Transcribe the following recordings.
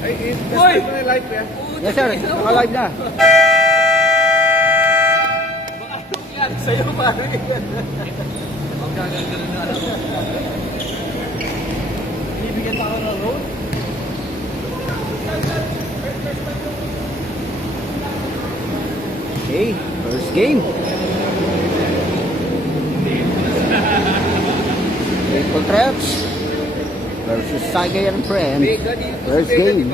Hoy! Live yan. Yes sir, naka-live na. Baka anong yan sa'yo, pare? Ang gaganda na alam mo. Bibigyan pa ako ng road? Okay, first game. Triple Threats versus Sagay and Friend. First game.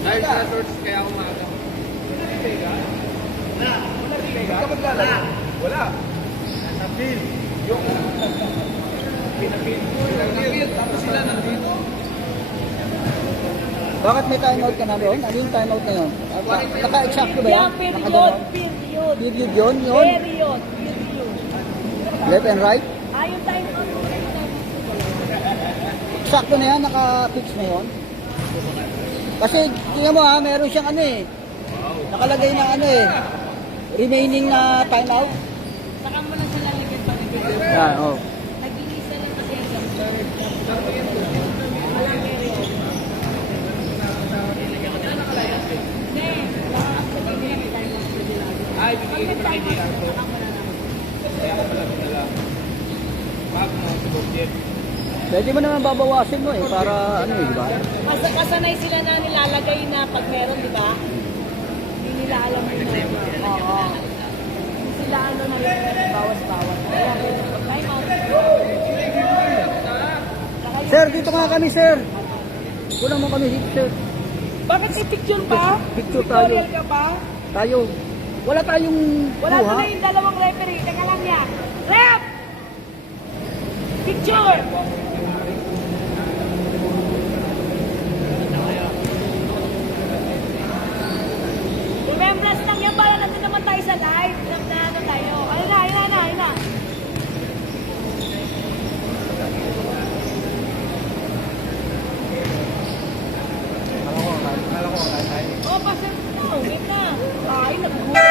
Dahil sa shorts, kaya ako maaga. Wala. Wala. Nasa field. Yung pinapil ko. Tapos sila nandito. Bakit may timeout ka na doon? Ano yung timeout na yun? Naka-exacto ba yan? Yeah, period, Nakaganon? period. Period yun? Period, period. Left and right? Yung time out. Sakto na yan, naka-fix na yun. Kasi, tingnan mo ha, meron siyang ano eh. Nakalagay na ano eh. Remaining na timeout. Saka mo lang sa lalagyan pa rin. Yan, oh. Nag-iisa lang kasi ang third. Walang period. Hindi, actually, may time out na nila. Ay, bibigyan ko na kay DR ko. Kaya ako pala pinala. Bago mo sa budget. Pwede mo naman babawasin mo eh, para ano eh, di ba? Kasanay sila na nilalagay na pag meron, di ba? Hindi nila alam yun. Oo. Hindi sila ano na bawas-bawas. Kaya, time out. Sir, dito nga kami, sir. Kulang mo kami dito, sir. Bakit may picture pa? Picture tayo. Pictorial ka pa? Tayo. Wala tayong Wala buha. na yung dalawang referee. Teka lang yan. Rep! Picture! Remembrance lang yan para nandun naman tayo sa live. Na ano tayo. Ayun na, ayun na, ayun na. Oh, pasok na. Wait na. Ay, nagbubuhay.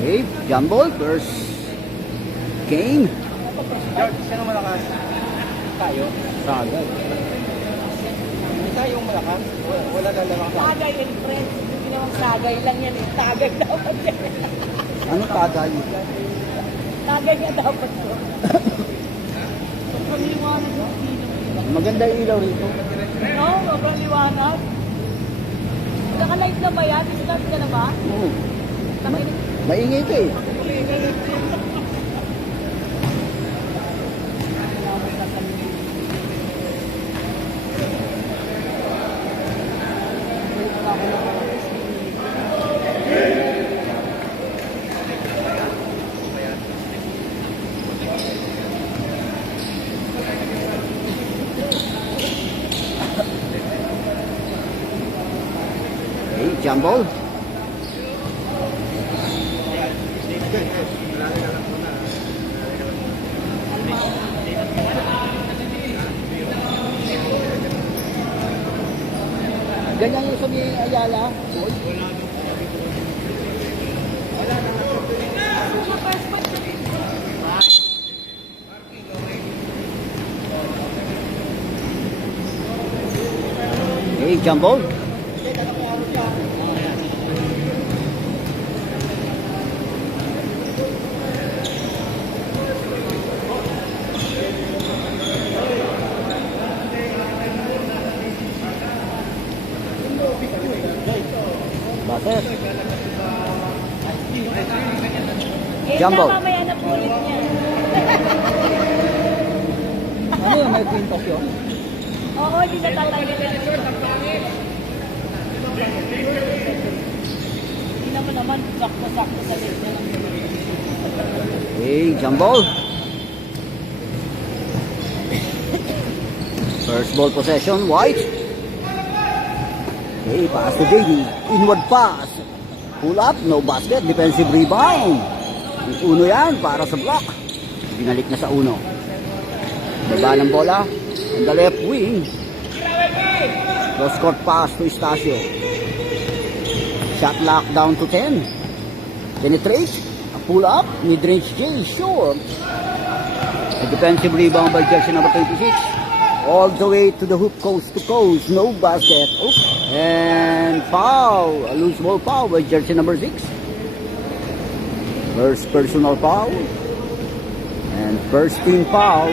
Okay, Jumble, first game. George, sino malakas? Tayo. Sagay. Hindi tayong malakas. Wala na lang. Tagay and friends. Hindi naman sagay lang yan eh. Tagay dapat yan. Ano tagay? Tagay nga dapat ko. Sobrang liwanag yung sino. Maganda yung ilaw rito. No, sobrang liwanag. Naka-live na ba yan? Start ka na ba? Oo. Maingay ka eh. Okay, Jumble. Ganyan yung sabi Ayala. Okay, Jumble. Bases. Jumbo. Mamaya na po ulit niya. Ano yung may pintas yun? Oo, hindi na tatanggal na short. Ang pangit. Hindi naman naman, sakto-sakto sa leg niya lang. Okay, Jumble. First ball possession, White. Okay, pass to JD. Inward pass. Pull up, no basket. Defensive rebound. Ang uno yan para sa block. Binalik na sa uno. Baba ng bola. On the left wing. Cross-court pass to Estacio. Shot lock down to 10. Penetrate. A pull up. Mid-range J. Short. A defensive rebound by jersey number 26. All the way to the hoop, coast to coast. No basket. Oops. And foul. A loose ball foul by jersey number 6. First personal foul. And first team foul.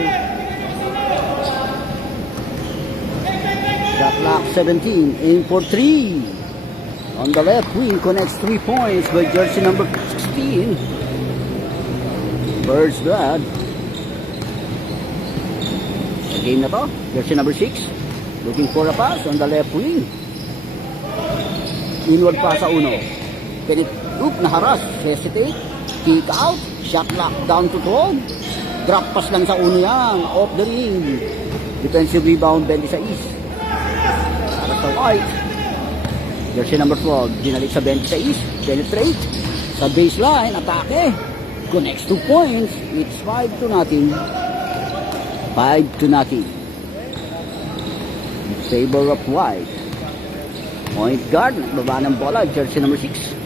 Shot clock 17. Aim for 3. On the left wing, connects 3 points by jersey number 16. First blood. Sa game na to, jersey number 6. Looking for a pass on the left wing. Inward pass sa uno. Oop, naharas. Hesitate. Kick out. Shot lock down to 12. Drop pass lang sa uno yan. Off the ring. Defensive rebound, 26. Para sa White. Jersey number 12. Dinalik sa 26. Penetrate. Sa baseline. Atake. Connects 2 points. It's 5-0. 5-0. In favor of White. Point guard. Nagbaba ng bola. Jersey number 6.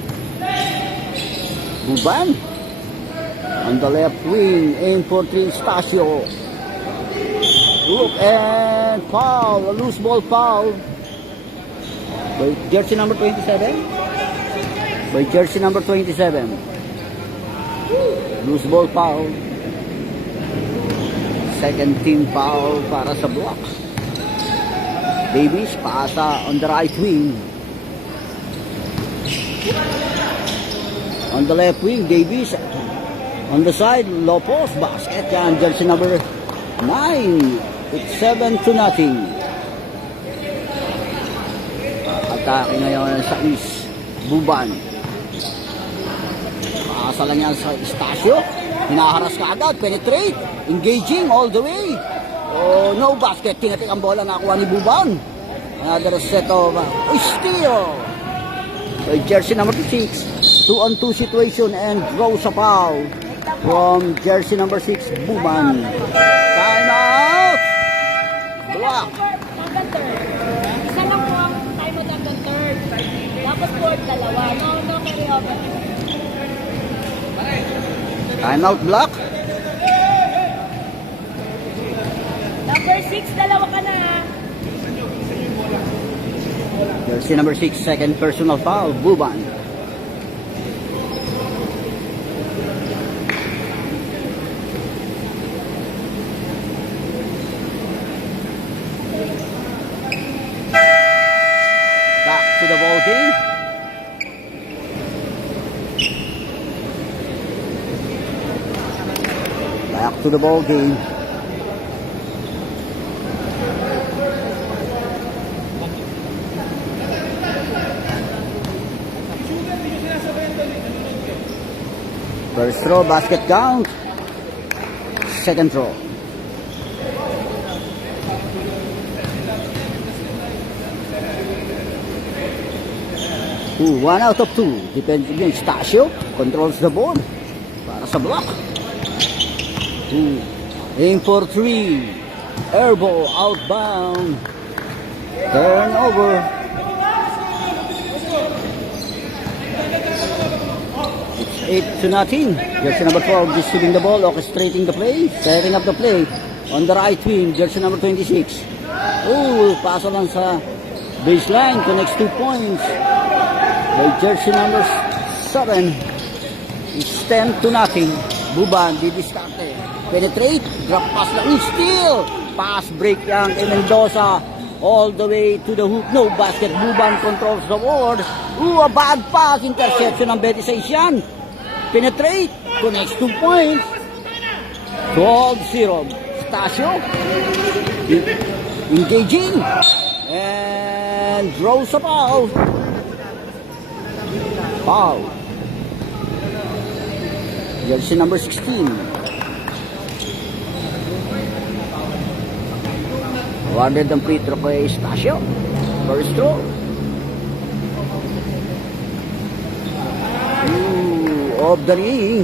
Buban. On the left wing. Aim for 3. Estacio. Look and foul. A loose ball foul. By jersey number 27. By jersey number 27. Loose ball foul. Second team foul para sa block. Davis pasa on the right wing. On the left wing, Davis. On the side, Lopez. Basket yan. Jersey number 9. It's 7-0. Atake ngayon sa East. Buban. Pasa lang yan sa Estacio. Hinaharas ka agad. Penetrate. Engaging all the way. Oh, no basket. Tingatik ang bola. Nakuha ni Buban. Another set of steal. So, jersey number 6. 2-on-2 situation and draws a foul from jersey number 6, Buban. Time out! Block. Hanggang third. Isa lang po ang time out hanggang third. Tapos fourth, dalawa. No, carry over. Time out block. Number 6, dalawa ka na. Jersey number 6, second personal foul, Buban. Back to the ball game. Back to the ball game. First throw, basket count. Second throw. One out of 2. Depends against Estacio. Controls the ball. Para sa block. Aim for 3. Airball outbound. Turnover. It's 8-0. Jersey number 12 receiving the ball, orchestrating the play, setting up the play. On the right wing, jersey number 26. Oh, pasa lang sa baseline, connects 2 points. By jersey number 7. It's 10-0. Buban, didiskarte. Penetrate, drop pass lang, steal. Pass break yan kay Mendoza. All the way to the hoop. No basket. Buban controls the board. A bad pass. Interception ng 26 yan. Penetrate. Connects 2 points. 12-0. Estacio. Engaging. And draws a foul. Foul. Jersey number 16. Awarded ng free throw kay Estacio. First throw. Off the ring.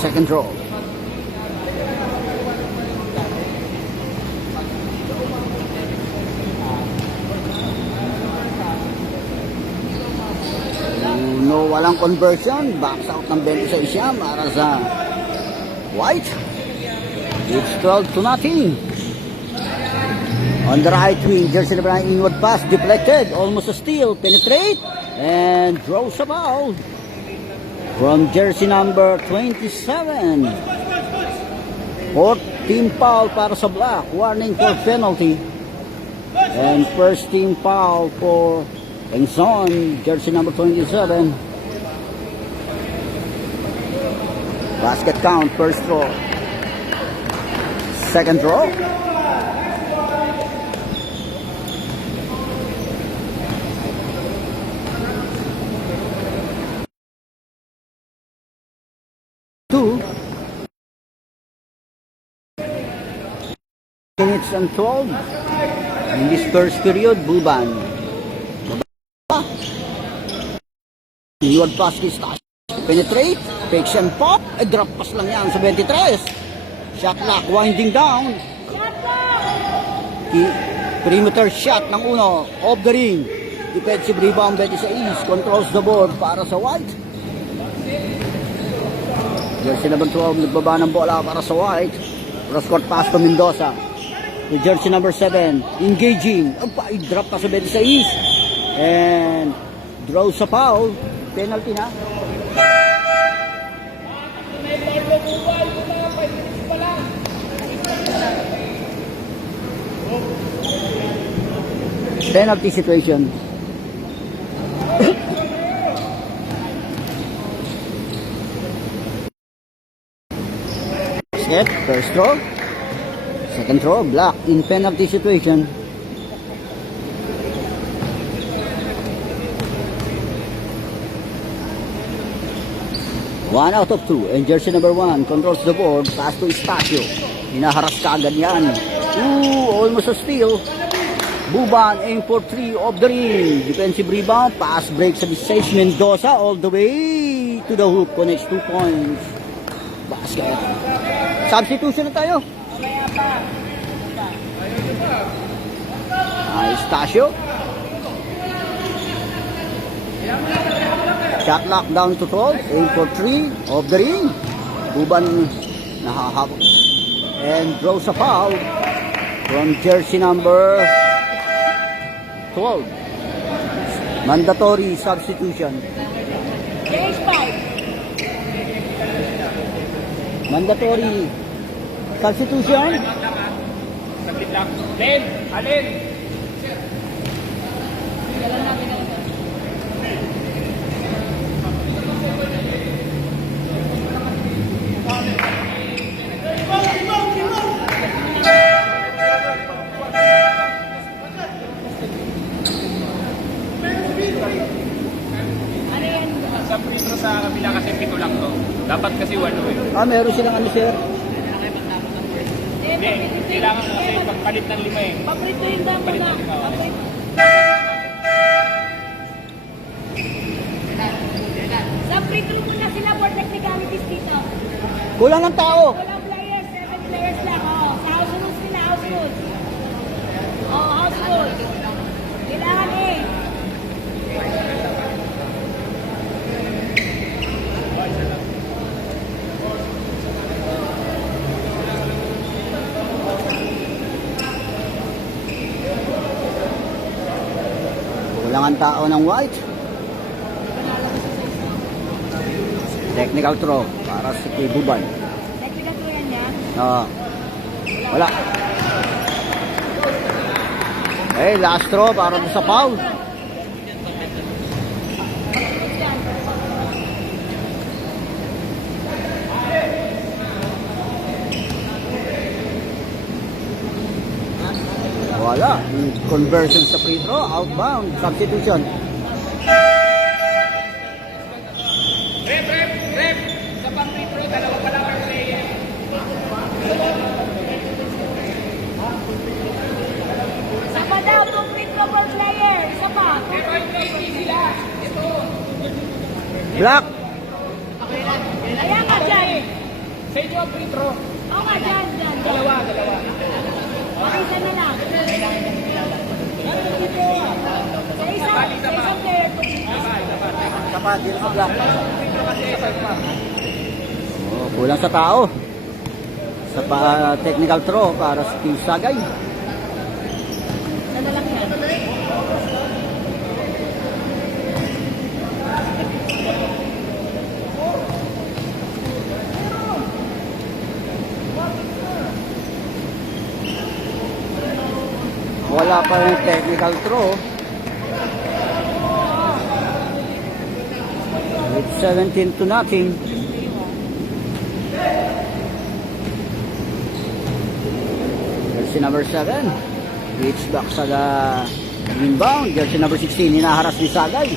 Second throw. ang conversion. Backs out ng 26 siya para sa White. It's 12-0. On the right wing, jersey number 9, inward pass, deflected, almost a steal, penetrate, and draws a foul from jersey number 27. Fourth team foul para sa Black, warning for penalty. And first team foul for Engson, jersey number 27. Basket count, first throw. Second throw. Two. Minutes and 12. In this first period, Buban. Iwan pass kay Stash. Penetrate. Fakes and pop. Drop pass lang yan sa 23. Shot clock winding down. Perimeter shot ng uno. Off the ring. Defensive rebound 26. Controls the board para sa White. Jersey number 12. Nagbaba ng bola para sa White. Cross court pass to Mendoza. The jersey number 7, engaging. Drop pa sa 26. And draws a foul. Penalty na. Penalty situation. Basket, first throw. Second throw, Black in penalty situation. One out of two. And jersey number 1 controls the board. Pass to Estacio. Hinaharas ka agad yan. Almost a steal. Buban aim for 3 off the ring. Defensive rebound. Pass break sa 16. Mendoza all the way to the hoop. Connects 2 points. Basket. Substitution na tayo. Estacio. Shot lock down to 12. Aim for 3 off the ring. Buban nahahabol. And draws a foul from jersey number 12. Mandatory substitution. Mandatory substitution. Saglit lang. Len! Alin! Sa prito sa kabila kasi pito lang to. Dapat kasi 1 eh. Meron silang ano, sir? Hindi, kailangan kasi pagpalit ng 5 eh. Paprituin daw mo na. Sa free-throw na sila for technicalities dito. Kulang ng tao. Walang players, 7 players lang. Sa house rules nila, house rules. House rules. Kailangan eh. Kulang ang tao ng White. Technical throw para sa kay Buban. Technical throw yan yan. Wala. Last throw para sa foul. Wala. Conversion sa free throw. Outbound. Substitution. Rep! Sa pang-free throw, dalawa pa lang ang player. Sa pa daw, pang free throw per player. Sa pa. Pero hindi sila. Ito. Black. Kaya ka dyan. Sa inyo ang free throw. Oo nga, dyan. Dalawa. Pakisa na lang. Sa isang player. Sa pa dito sa block. Oh, kulang sa tao. Sa technical throw para sa Team Sagay. Nadalak yan. Wala pa yung technical throw. It's 17-0. Jersey number 7. Reach back sa inbound. Jersey number 16. Hinaharas ni Sagay.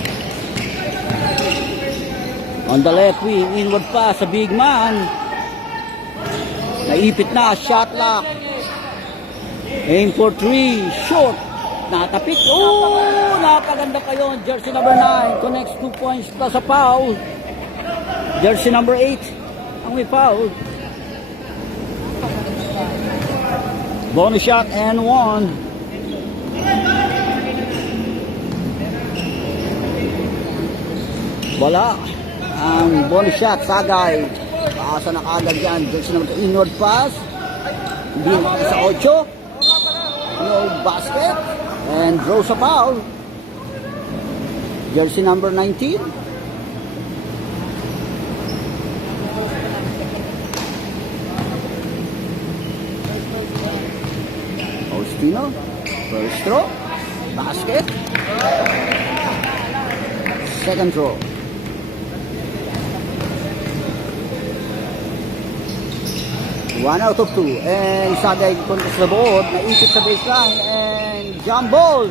On the left wing. Inward pass sa big man. Naipit na. Shot lock. Aim for 3. Short. Natapik. Oh, napaganda pa yun. Jersey number 9 connects 2 points plus a foul. Jersey number 8 ang may foul. Bonus shot and 1. Wala. Ang bonus shot, Sagay. Paasa na kagad yan. Jersey number 2 inward pass. Hindi sa 8. No basket. And draws a foul. Jersey number 19. Faustino. First throw. Basket. Second throw. One out of 2. And Sagay contest the board. Naipit sa baseline. And jump ball.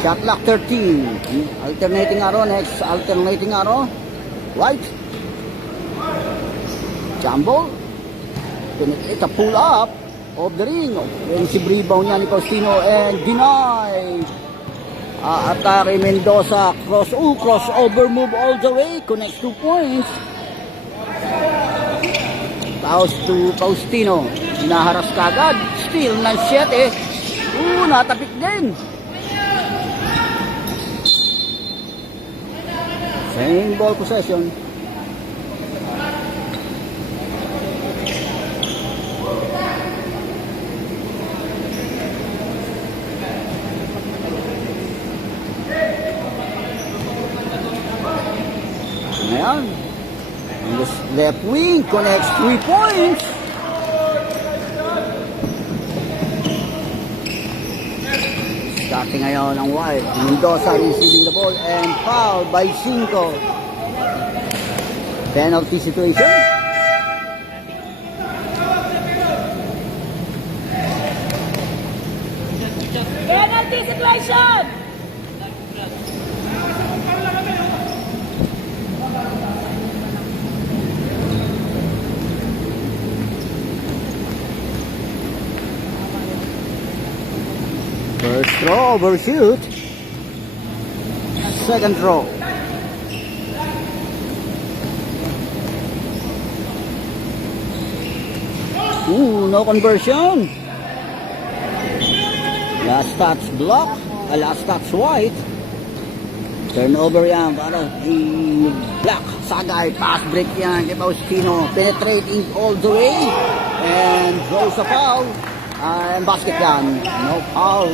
Shot clock 13. Alternating arrow. Next alternating arrow. Right. Jump ball. Pinakita pull up of the ring. Offensive rebound niya ni Faustino. And denied. Atari Mendoza, crossover move all the way, connects 2 points. Paus to Faustino, hinaharas kagad, still 9-7. Natapik din. Same ball possession. Ayan. And the left wing connects 3 points. Starting ngayon ang Wild. Mendoza receiving the ball and foul by 5. Penalty situation. Penalty situation! First throw, overshoot. Second throw. No conversion. Last touch block. Last touch white. Turnover yan para Black. Sagay, pass break yan kay Faustino. Penetrating all the way. And draws a foul. And basket yan. No foul.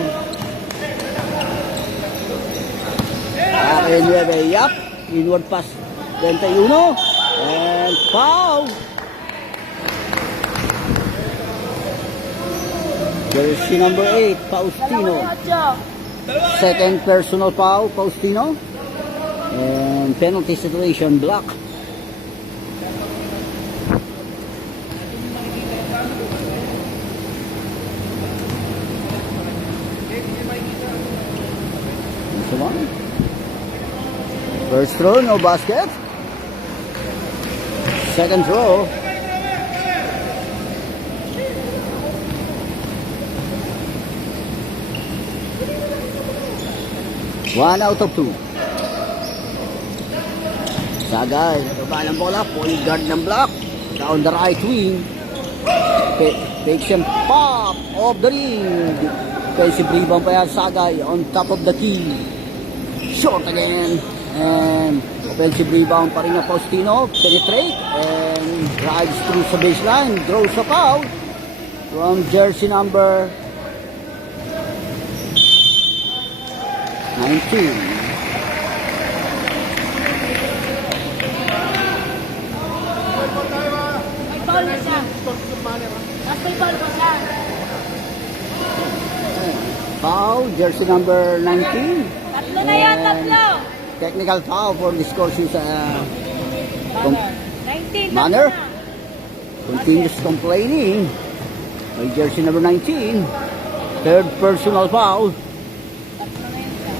Akin Yap. Inward pass. 21. And foul. Jersey number 8, Faustino. Second personal foul, Faustino. And penalty situation, Black. First throw, no basket. Second throw. One out of 2. Sagay, baba ng bola, point guard ng Black. Down the right wing. Takes him pop off the ring. Offensive rebound pa yan. Sagay on top of the key. Short again. And offensive rebound pa rin na Faustino. Penetrate. And drives through sa baseline. Draws a foul from jersey number 19. May foul na siya. Tapos may foul pa siya. Foul, jersey number 19. Tatlo na yan, tatlo. Technical foul for this course is 19, Manner. tatlo na. Continues complaining by jersey number 19. Third personal foul. Tatlo na yan siya.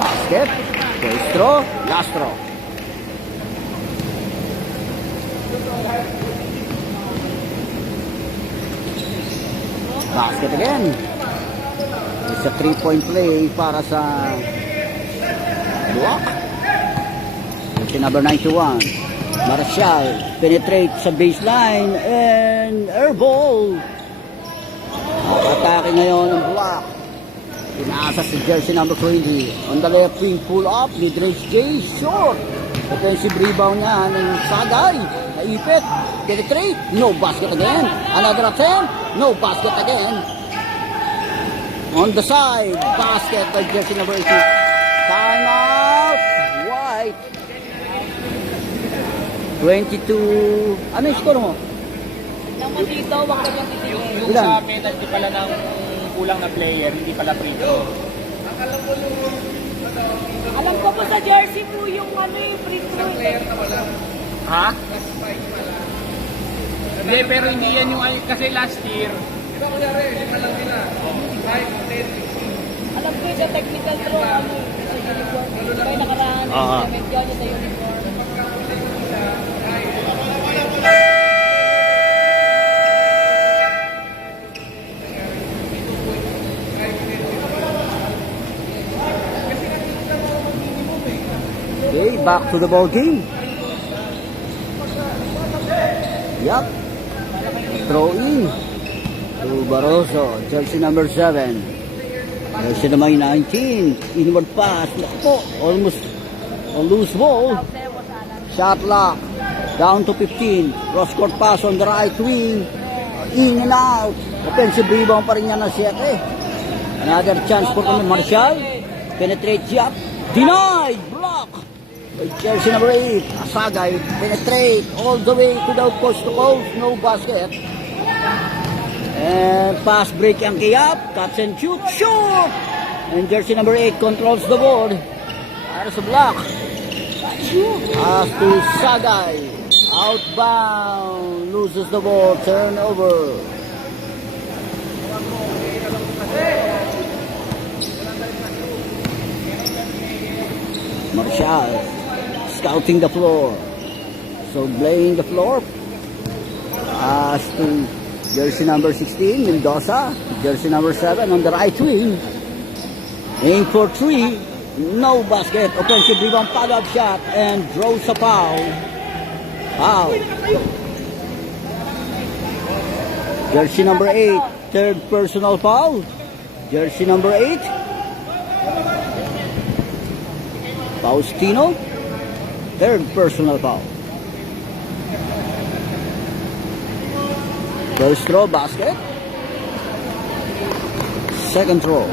Basket. First throw, last throw. Basket again. It's a 3-point play para sa block. Jersey number 91. Marcial penetrate sa baseline and air ball. Atake ngayon ng block. Inaasa si jersey number 20. On the left wing, pull up, mid-range J, short. Offensive rebound niya ng Sagay. Naipit, penetrate, no basket again. Another attempt, no basket again. On the side, basket by jersey number 18. Time out, White. 22, ano yung score mo? Nang mo dito, wag ka niyang titigil. Yung Ilan? sa penalty pala ng kulang na player, hindi pala free throw. Alam ko po sa jersey po yung ano yung free throw. Ha? Hindi, pero hindi yan yung kasi last year. Alam ko yung sa technical throw, ano, sa uniform. Kaya nakaraan, implement yun sa uniform. Okay, back to the ball game. Yup. Throw in to Barroso, jersey number 7. Jersey number 19. Inward pass. Naku po, almost a loose ball. Shot lock. Down to 15. Cross court pass on the right wing. In and out. Offensive rebound pa rin yan ng 7. Another chance for Marcial. Penetrate jump. Denied. Block. Jersey number 8, Asagay, penetrate all the way to the post to post, no basket. And pass break ang Kiyap, cuts and shoot, shoot! And jersey number 8 controls the board. Para sa block. Pass to Sagay, outbound, loses the ball, turnover. Marcial scouting the floor, so playing the floor. Pass to jersey number 16, Mendoza. Jersey number 7 on the right wing. Aim for 3, no basket. Offensive rebound, follow-up shot, and draws a foul. Foul. Jersey number 8, third personal foul. Jersey number 8, Faustino, third personal foul. First throw, basket. Second throw.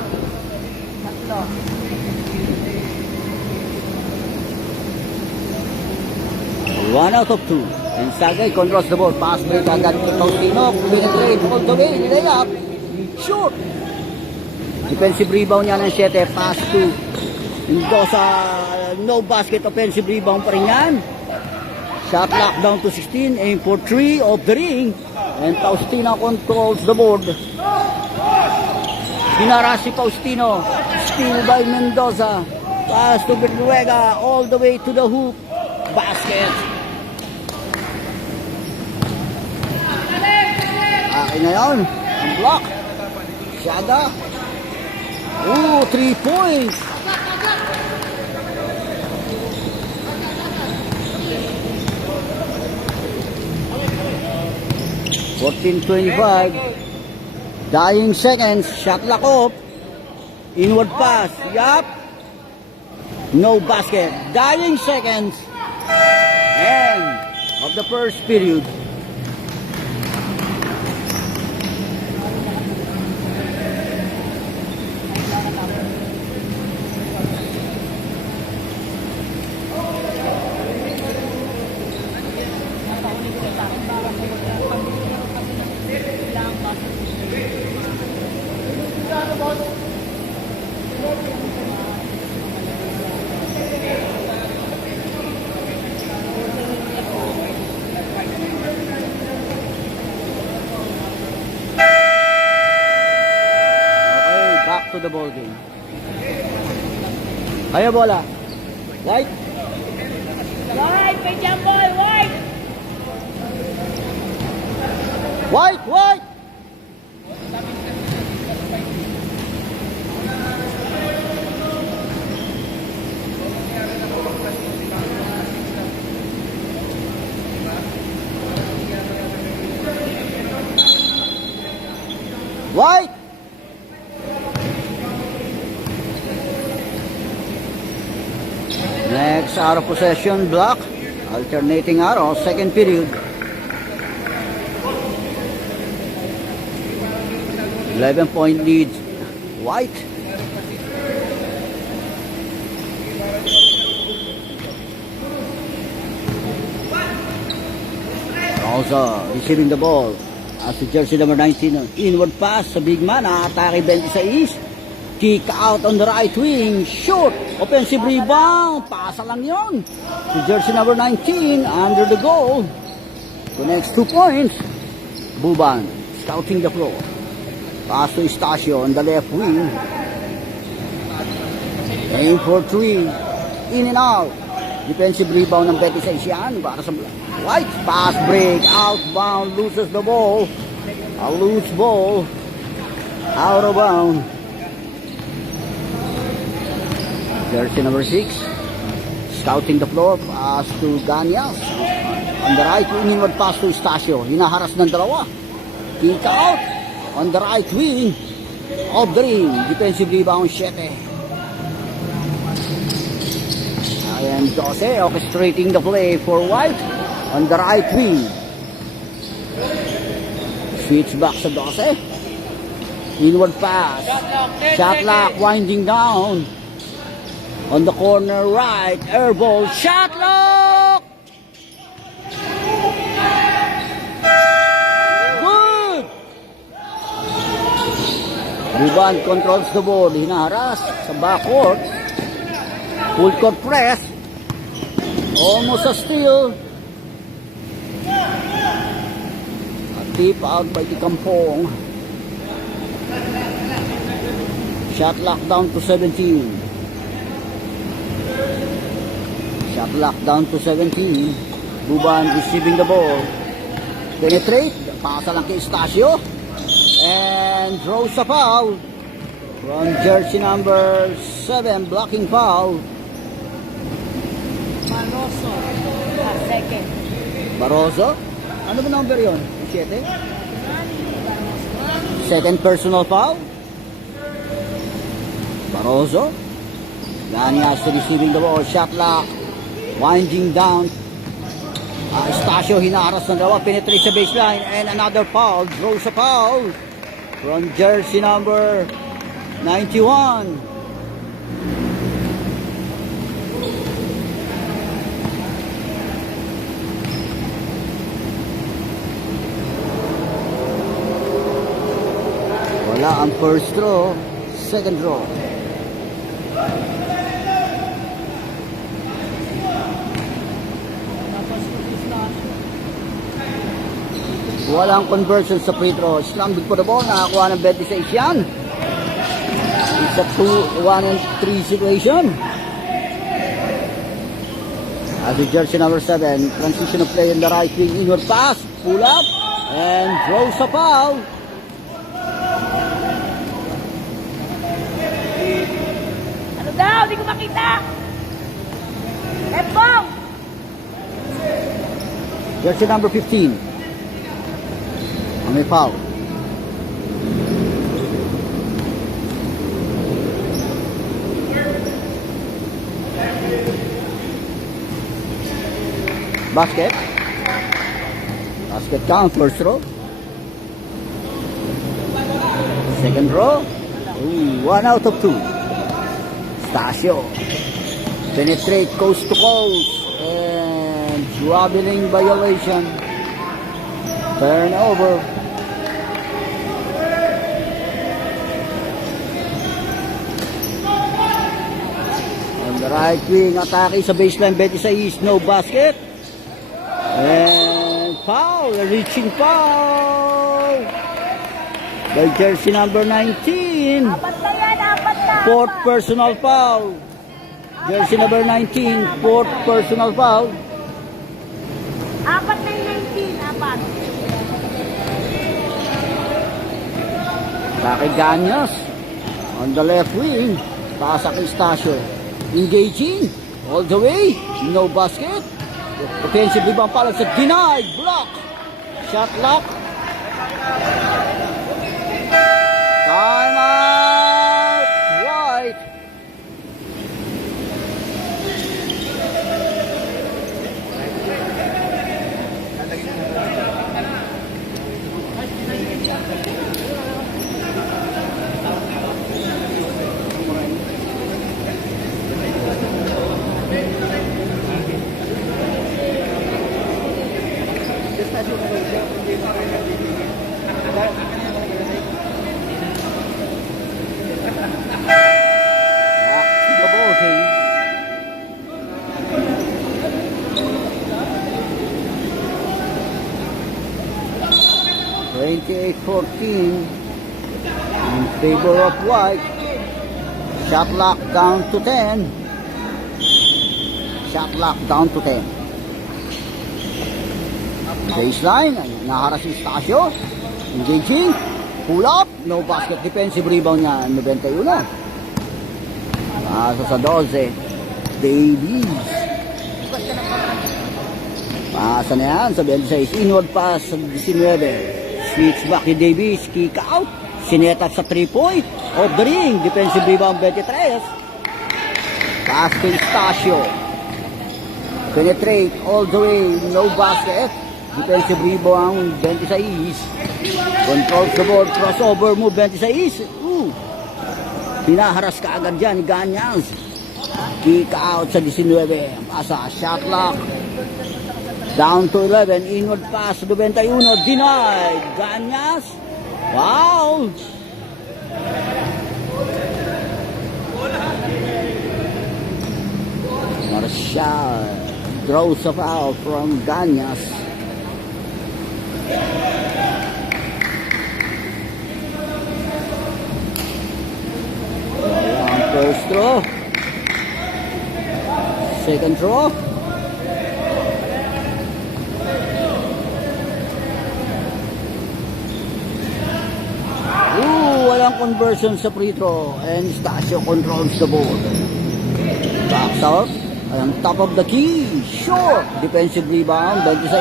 One out of 2. And Sagay controls the ball. Pass break agad to Faustino. Penetrate all the way. Layup. Shoot. Defensive rebound niya ng 7. Pass to Mendoza. No basket. Offensive rebound pa rin yan. Shot lock down to 16. Aim for 3 off the ring. And Faustino controls the board. Pinara si Faustino. Steal by Mendoza. Pass to Berluega. All the way to the hoop. Basket. Akin na yun. Ang block. Siaga. Ooh, 3 points. 14-25. Dying seconds. Shot lock off. Inward pass. Yup. No basket. Dying seconds. End of the first period. Okay, back to the ball game. Kaya bola. Right? White, may jump ball, white! White, white. White. Next out of possession block. Alternating arrow, second period. 11-point lead. White. Rosa receiving the ball. As the jersey number 19, inward pass sa big man, atake 26. Kick out on the right wing, shoot, offensive rebound, pasa lang yon. The jersey number 19, under the goal, connects 2 points. Buban, scouting the floor. Pass to Estacio on the left wing. Aim for 3, in and out. Defensive rebound ng 26 yan para sa White. Pass break, outbound, loses the ball. A loose ball, out of bound. Jersey number 6, scouting the floor, pass to Ganyas. On the right wing, inward pass to Estacio. Hinaharas ng dalawa. Kick out on the right wing of the ring. Defensive rebound, 7. And 12, orchestrating the play for White on the right wing. Switch back sa 12. Inward pass. Shot lock, winding down. On the corner right, air ball, shot lock! Good! Buban controls the ball, hinaharas sa backcourt. Full court press. Almost a steal. A tip out by the Kampong. Shot lock down to 17. Shot lock down to 17. Buban receiving the ball. Penetrate. Pasa lang kay Estacio. And throws a foul. From jersey number 7. Blocking foul. Barroso, second. Barroso. Ano ba number yun? 7? Second personal foul. Barroso. Ganias receiving the ball. Shot lock. Winding down. Estacio hinaharas ng dalawa. Penetrate sa baseline. And another foul. Throws a foul. From jersey number 91. Wala ang first draw. Second draw. Walang conversion sa free throw. Scrambled for the ball. Nakakuha ng 26 yan. It's a 2-1-3 situation. As the jersey number 7, transition of play in the right wing. Inward pass. Pull up. And throws a foul. Ano daw? Di ko makita. Epong! Jersey number 15. May foul. Basket. Basket count, first row. Second row. Ooh, 1 out of 2. Stasio. Penetrate coast to coast. And dribbling violation. Turnover. On the right wing, atake sa baseline, 26, no basket. And foul, a reaching foul by jersey number 19. Apat na yan, apat na. Fourth personal foul. Jersey number 19, fourth personal foul. Apat na yung 19, apat. Atake Ganyas on the left wing. Pasa kay Stasio. Engaging all the way. No basket. Offensive rebound pala sa denied. Block. Shot lock. Time out. Right. Back to the ball team. (28-14) in favor of White. Shot clock down to 10. Shot clock down to 10. Baseline, naharas si Stasio. Engaging. Pull up. No basket. Defensive rebound niya. 91. Pasa sa 12. Davies. Pasa na yan sa 26. Inward pass sa 19. Switch back ni Davies. Kick out. Sinetap sa 3-point. Off the ring. Defensive rebound 23. Pass to Stasio. Penetrate all the way. No basket. Defensive rebound 26. Controls the board. Crossover move 26. Pinaharas ka agad dyan ni Ganyas. Kick out sa 19. Pasa. Shot lock. Down to 11. Inward pass sa 21. Denied. Ganyas. Foul. Marshall draws a foul from Ganyas. First throw. Second throw. Walang conversion sa free throw. And Stasio controls the ball. Backs out. On top of the key. Short. Defensive rebound. 26.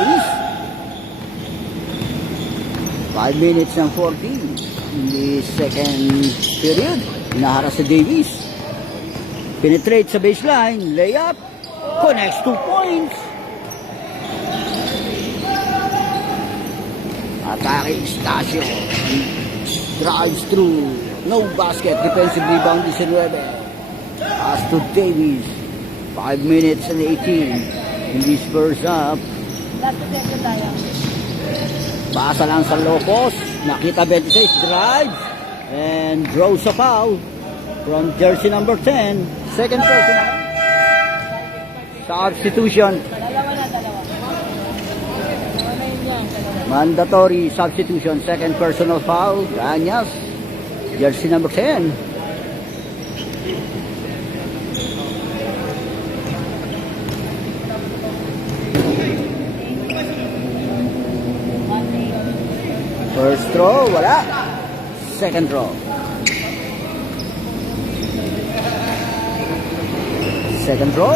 5 minutes and 14 in the second period. Inaharas sa Davies. Penetrate sa baseline. Layup. Connects 2 points. Atake Stasio. Drives through. No basket. Defensive rebound 19. Pass to Davies. 5 minutes and 18 in this first half. Pasa lang sa low post. Nakita 26. Drives. And draws a foul from jersey number 10. Second personal. Substitution. Mandatory substitution. Second personal foul. Ganyas. Jersey number 10. First throw, wala. Second throw. Second throw.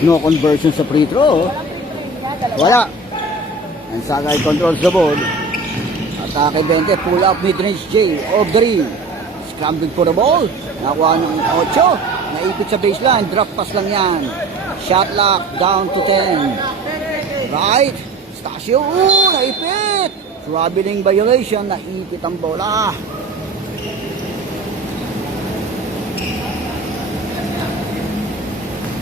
No conversion sa free throw. Wala. And Sagay controls the ball. Atake 20, pull up mid-range J, off the ring. Scrambling for the ball. Nakuha ng 8. Naipit sa baseline, drop pass lang yan. Shot lock, down to 10. Right. Stasio, naipit. Traveling violation, naipit ang bola.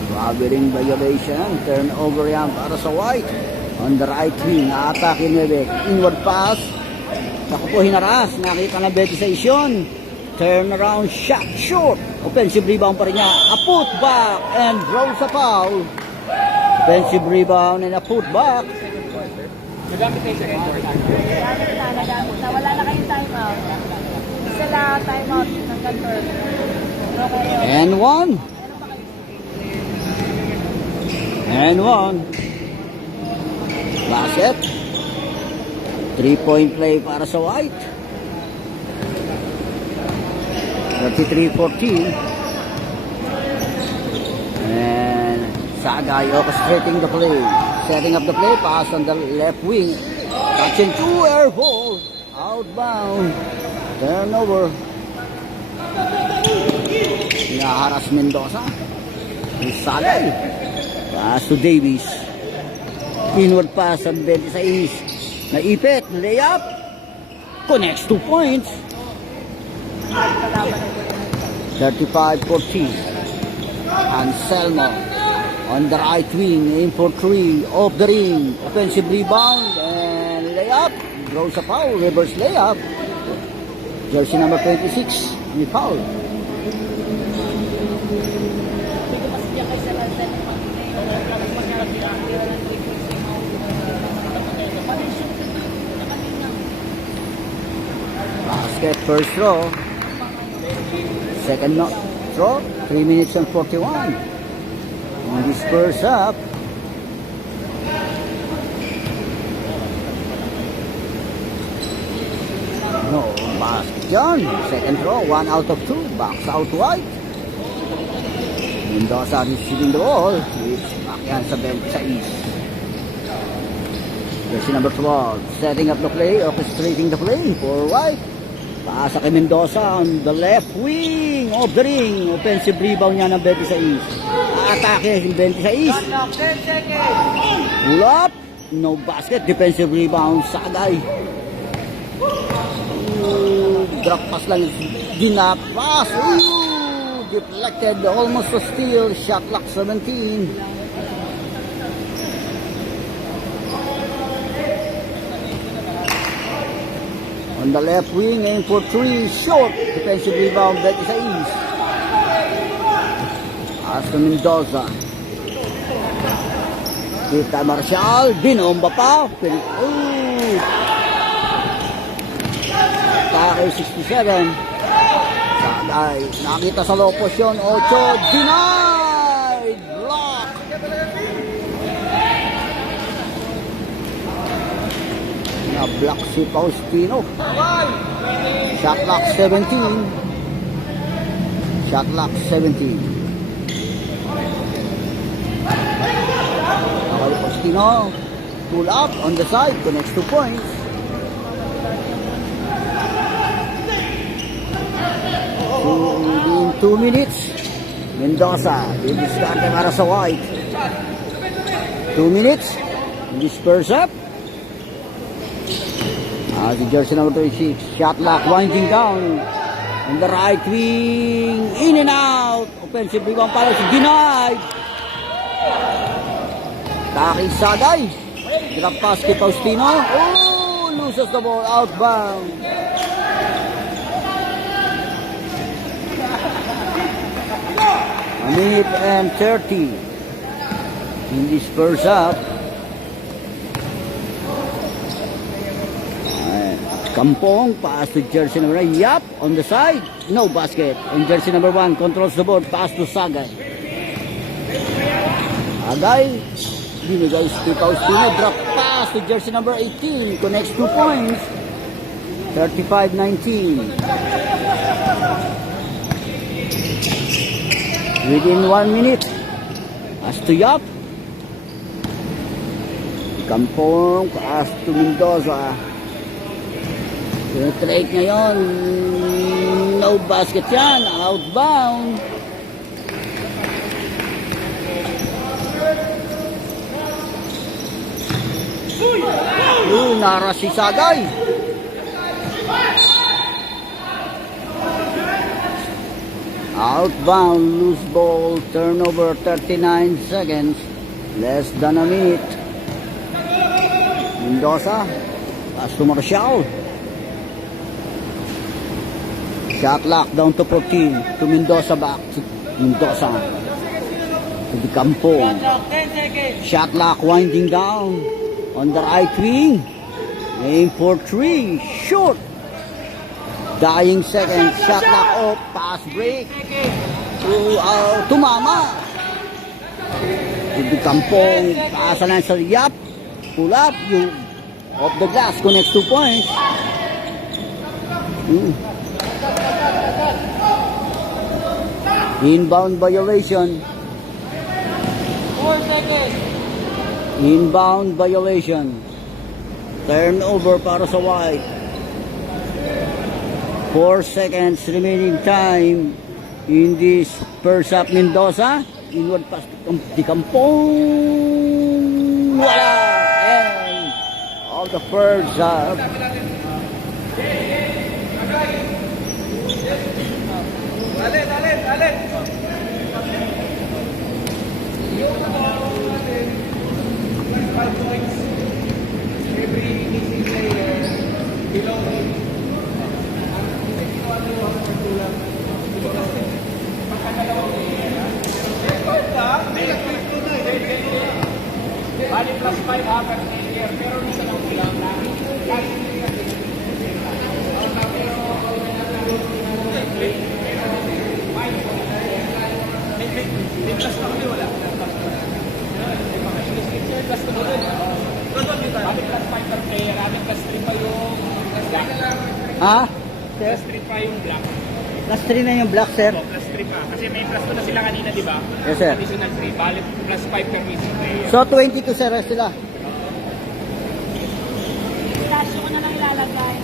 Traveling violation, turnover yan para sa White. On the right wing, atake 9. Inward pass. Naku po, hinaras. Nakita na Betis yun. Turnaround shot, short. Offensive rebound pa rin niya. A putback and draws a foul. Offensive rebound and a putback. Nagamit kayo sa effort. Nagamit na. Wala na kayong timeout. Isa lang timeout ng gantor. And one. And one. Basket. 3-point play para sa White. 33-14. And Sagay orchestrating the play. Setting up the play. Pass on the left wing. Touching two, air ball. Outbound. Turnover. Hinaharas Mendoza. Sagay. Pass to Davis. Inward pass ang 26. Naipit. Layup. Connects 2 points. 35-14. Anselmo on the right wing, aim for 3, off the ring, offensive rebound and layup. Draws a foul, reverse layup. Jersey number 26, may foul. Basket first throw. Second throw, 3 minutes and 41. And this spurs up. No, basket John. Second throw, 1 out of 2. Backs out White. Mendoza receiving the ball. It's back yan sa bench sa east. Jersey number 12, setting up the play, orchestrating the play for White. Paasa kay Mendoza on the left wing, off the ring. Offensive rebound niya ng 26. Atake yung 26. Pull up, no basket. Defensive rebound, Sagay. Drop pass lang, ginapas. Deflected, almost a steal. Shot clock 17. On the left wing, aim for 3, short. Defensive rebound, that is East. Hasta Mendoza. Kita Marcial, binomba pa. Atake 67. Sagay, nakita sa low position, 8, denied. Block. Na-block si Faustino. Shot clock 17. Shot clock 17. Okay, Faustino. Pull up on the side. Connects 2 points. In 2 minutes. Mendoza. Didiskarte para sa White. 2 minutes. Disperse up. The jersey number 26, shot lock winding down on the right wing, in and out, offensive rebound para si denied. Taki Sagay, drop pass kay Faustino, loses the ball, outbound. A minute and 30 in this first half. Kampong, pass to jersey number 9. Yup, on the side. No basket. And jersey number 1 controls the board. Pass to Sagay. Sagay. Binigay si Faustino. Drop pass to jersey number 18. Connects 2 points. 35-19. Within 1 minute. Pass to Yap. Kampong, pass to Mendoza. Penetrate ngayon. No basket yan. Outbound. Nara si Sagay. Outbound, loose ball, turnover, 39 seconds. Less than a minute. Mendoza, pass to Marcial. Shot lock down to 14. To Mendoza, back to Mendoza. To the Kampong. Shot lock winding down. On the right wing. Aim for 3. Short. Dying second. Shot lock off. Pass break. Tumama. To the Kampong. Pass lang sa Yap. Pull up. You off the glass. Connects 2 points. Inbound violation. 4 seconds. Inbound violation. Turnover para sa White. 4 seconds remaining time in this first half. Mendoza. Inward pass di Kampong. Wala. And of the first half. Dale. Every missing player belonging. Bali plus 5 ha, per player, pero isa lang bilang na. May plus pa kami, wala. Plus pa doon. Bali plus 5 per player, amin plus 3 pa yung black. Ha? Plus 3 pa yung black. Plus 3 na yung black, sir. So, plus 3 pa. Kasi may plus 2 na sila kanina, di ba? Yes, sir. Additional 3. Bali plus 5 per missing player. So, 22 sir sila. Tasyo ko na lang ilalagay.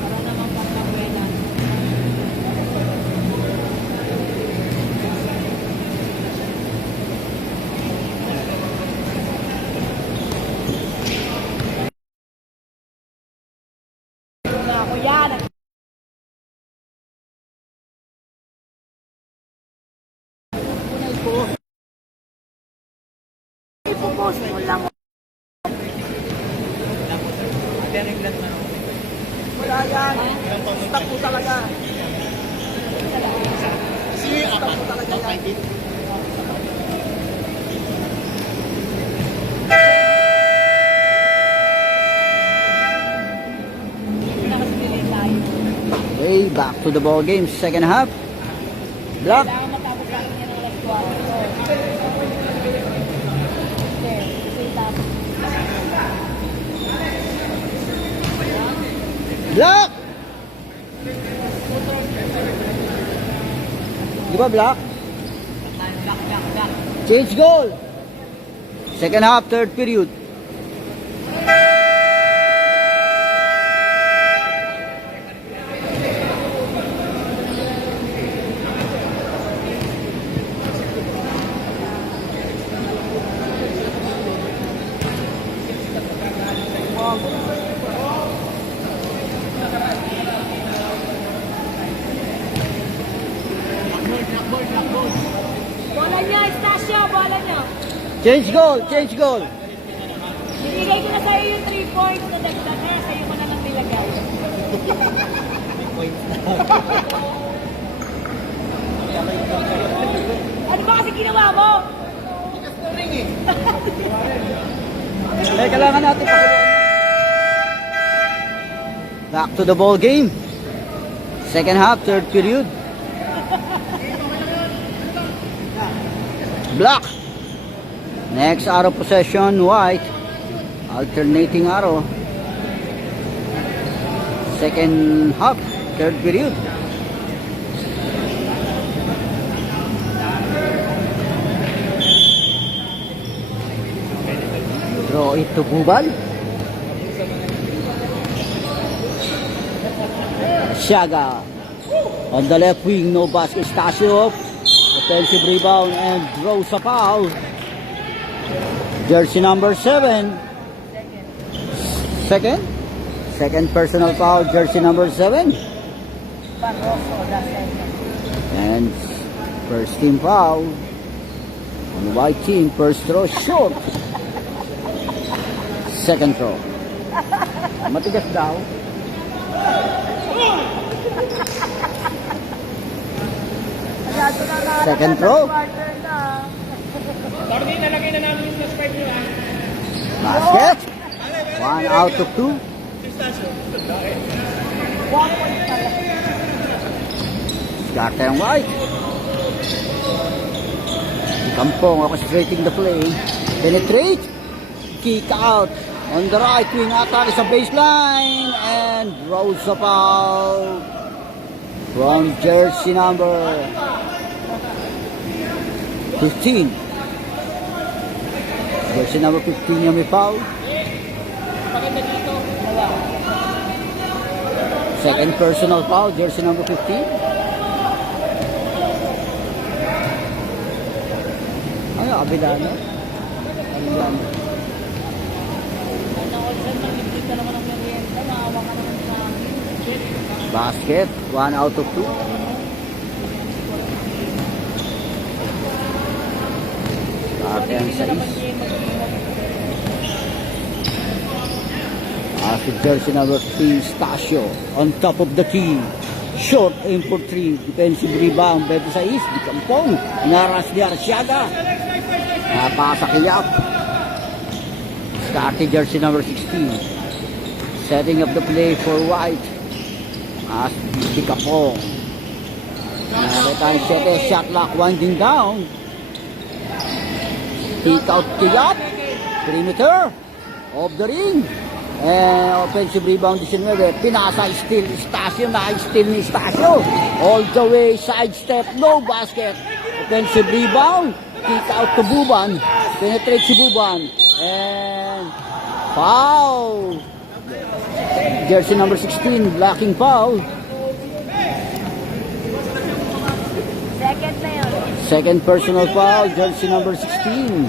Para naman pagkakwela. Na ako yan. Ipopost mo lang. Wala yan. Stop po talaga. Stop po talaga yan. Okay, back to the ball game. Second half. Black. Kailangan matapos natin yan ng alas 4. Kasi tapos. Black! Di ba Black? Change goal. Second half, third period. Bola niya, Estasio, bola niya. Change goal, change goal. Binigay ko na sa'yo yung 3 points na dagdag na. Sa'yo mo na lang nilagay. Ano ba kasi ginawa mo? Eh, kailangan natin pakuluan. Back to the ball game. Second half, third period. Black. Next arrow possession, White. Alternating arrow. second half, third period. Draw it to Bubal. Siaga on the left wing, no basket. Stasio, offensive rebound and draws a foul. Jersey number 7. Second personal foul, jersey number 7. Barroso, the second. And first team foul on the white team. First throw short. Second throw. Matigas daw. Second throw. Tordi, nalagay na namin yung spike nyo ah. Basket. 1 out of 2. Scatter and white. Kampong orchestrating the play. Penetrate. Kick out. On the right wing, attack sa baseline. And draws a foul from jersey number 15. Jersey number 15 yung may foul. Maganda dito. Second personal foul, jersey number 15. Ano, Abilano? Abilano. Nag-ibig ka naman ng merienda, maawa ka naman sa akin. Basket, 1 out of 2. Ate ang 6. As jersey number 3, Stasio on top of the key. Short aim for 3. Defensive rebound. Beto sa East. Di Kampong. Naras ni Arsiaga. Napasa kiyap. Starting jersey number 16. Setting up the play for White. As Di Kampong. Nakita ni Sete. Shot clock winding down. Kick out kiyap. Perimeter. Of the ring. Offensive rebound 19. Pinasa steal Stasio. Na-steal ni Stasio. All the way. Sidestep. No basket. Offensive rebound. Kick out to Buban. Penetrate si Buban. And foul. Jersey number 16. Blocking foul. Second na yun. Second personal foul. Jersey number 16.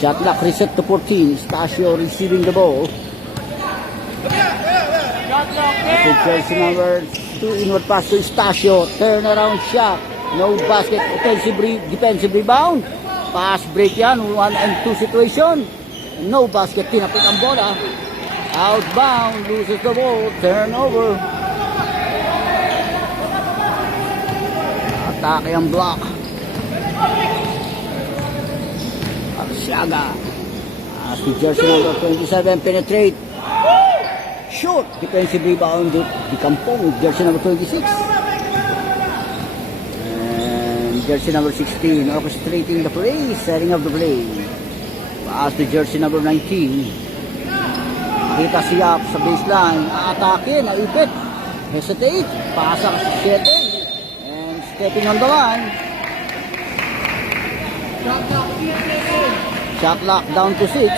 Shot clock reset to 14. Stasio receiving the ball. Jersey number 2. Inward pass to Stasio. Turnaround shot. No basket. Defensive rebound. Pass break yan. 1 and 2 situation. No basket. Tinapit ang bola. Outbound. Loses the ball. Turnover. Atake ang block. Arsiaga. Si jersey number 27 penetrate. Shoot. Defensive rebound. Di Kampong. Jersey number 26. And jersey number 16 orchestrating the play. Setting up the play. Pass to jersey number 19. Kita siya sa baseline. Atake. Naipit. Hesitate. Pasa sa 7. And stepping on the line. Shot clock down to 6.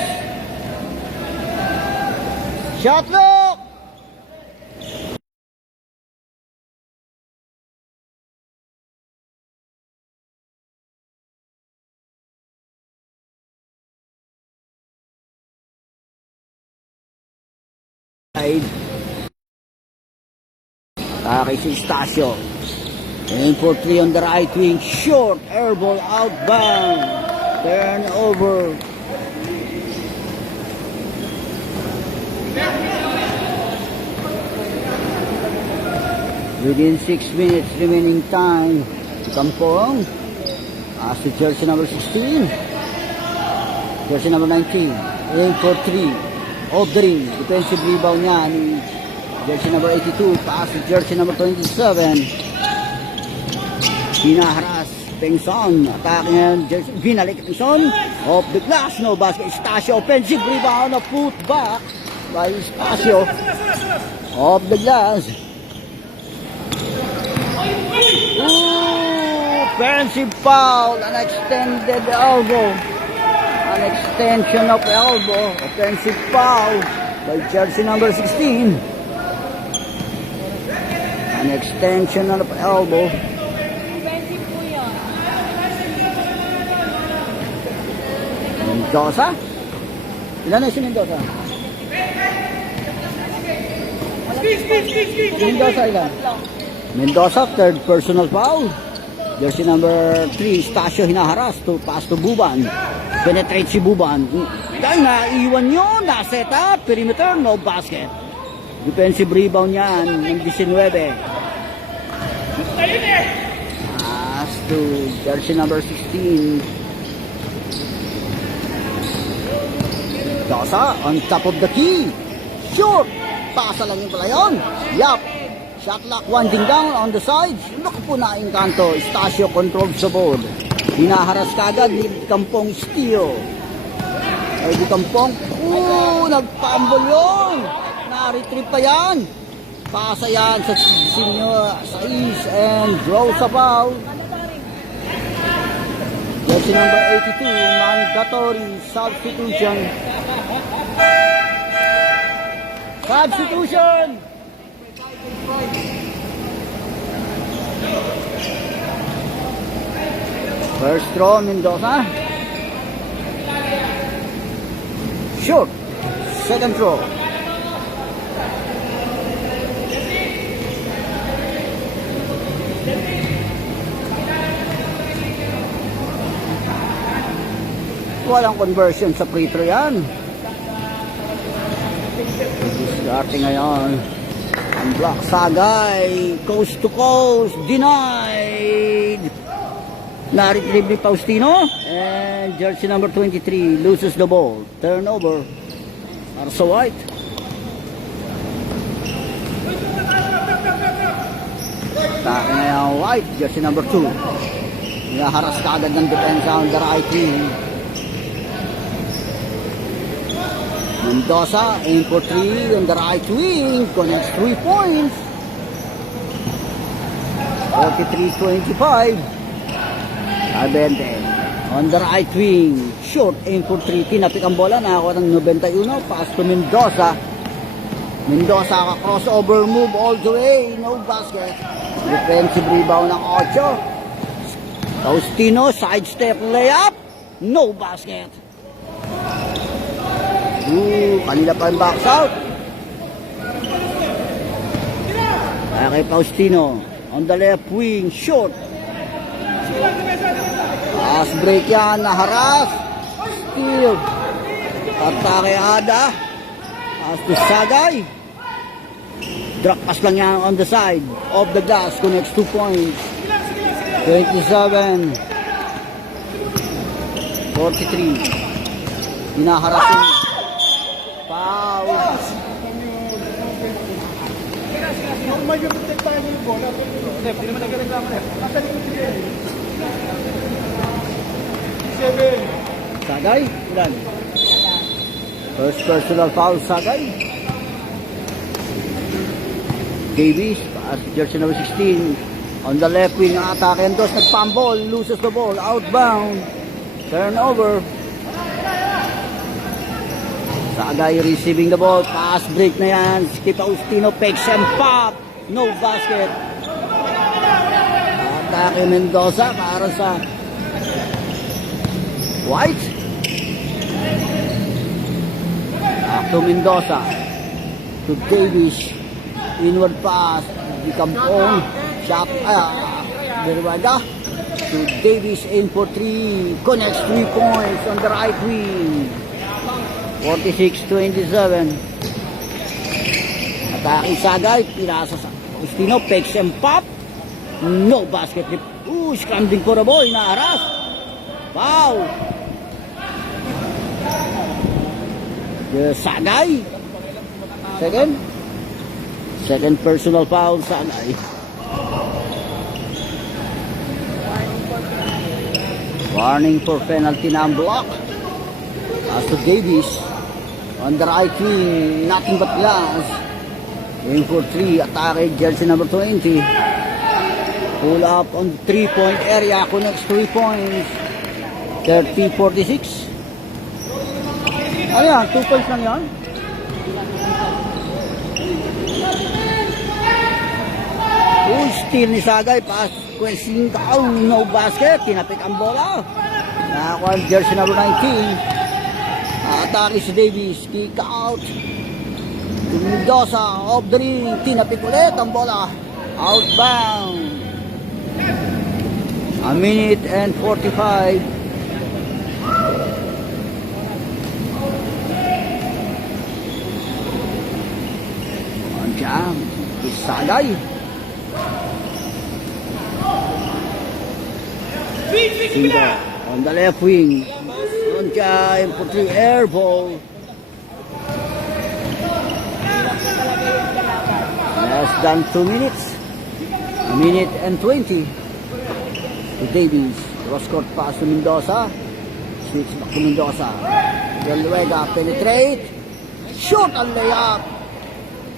Shot clock! Atake si Stasio. Aim for 3 on the right wing. Short airball outbound. Turnover. Within 6 minutes remaining time. Kampong. As to jersey number 16. Jersey number 19. Aim for 3. Off the ring. Defensive rebound niya ni jersey number 82. Pass to jersey number 27. Hinaharas. Pengson. Atake niya. Binalik Pengson. Off the glass. No basket. Stasio. Offensive rebound. A put back. by Espacio. Off the glass. Offensive foul, an extended elbow. An extension of elbow. Offensive foul by jersey number 16. An extension of elbow. Offensive po yun. Mendoza? Ilan na si Mendoza? Mendoza ilan? Mendoza, third personal foul. Jersey number 3, Stasio hinaharas to pass to Buban. Penetrate si Buban. Dahil naiwan yun, na-set up, perimeter, no basket. Defensive rebound yan, ng 19. Pass to jersey number 16. Mendoza on top of the key. Shoot! Pasa lang yung pala yun. Yup. Shot clock winding down on the sides. Naku po na yung kanto. Stasio controls the ball. Hinaharas kagad ni Kampong Stio. Ay di Kampong. Nagpambol yun. Na-retrieve pa yan. Pasa yan sa senior Sais and draws a foul. Jersey number 82, mandatory substitution. Substitution! First throw, Mendoza. Shoot. Second throw. Walang conversion sa free throw yan. Discarte ngayon. Ang block Sagay. Coast to coast. Denied. Na-retrieve ni Faustino. And jersey number 23 loses the ball. Turnover. Arso White. Taki ngayon White. Jersey number 2. Hinaharas ka agad ng depensa on the right wing. Mendoza, aim for 3 on the right wing, connects 3 points. 43-25. Albente, on the right wing, short, aim for 3, tinapik ang bola, nakakuha ng 91, pass to Mendoza. Mendoza, crossover move all the way, no basket. Defensive rebound ng 8. Faustino, sidestep layup, no basket. Kanila pa yung box out. Kaya kay Faustino. On the left wing, short. Pass break yan, naharas. Steal. Atake Ada. Pass to Sagay. Drop pass lang yan on the side. Off the glass, connects 2 points. 27. 43. Hinaharas yung foul. Sagay, ilan? First personal foul, Sagay. Davis, jersey number 16. On the left wing, atake and dos, nagpambol, loses the ball, outbound. Turnover. Sagay receiving the ball. Pass break na yan. Skip Faustino. Fakes and pop. No basket. Atake Mendoza para sa White. Back to Mendoza. To Davis. Inward pass. Di Kampong. Shot. Berwaga. To Davis in for 3. Connects 3 points on the right wing. 46-27. Atake Sagay, pinasa sa Faustino, fakes and pop. No basket. Scrambling for a ball, naaras. Foul. Sagay. Second personal foul, Sagay. Warning for penalty na ang block. As to Davis. On the right wing, nothing but glass. Aim for 3, attack jersey number 20. Pull up on the 3-point area, connects 3 points. 30-46. Ano yan? 2 points lang yan? Steal ni Sagay, pass, questing down, no basket, tinapik ang bola. Nakakuha ang jersey number 19. Atake si Davis, kick out. Mendoza, off the ring, tinapik ulit ang bola. Outbound. A minute and 45. On jam, Sagay. Singo on the left wing. On jam, for 3 air ball. Less than 2 minutes. A minute and 20. To Davies. Cross court pass to Mendoza. Switch back to Mendoza. Delruega penetrate. Shoot and layup.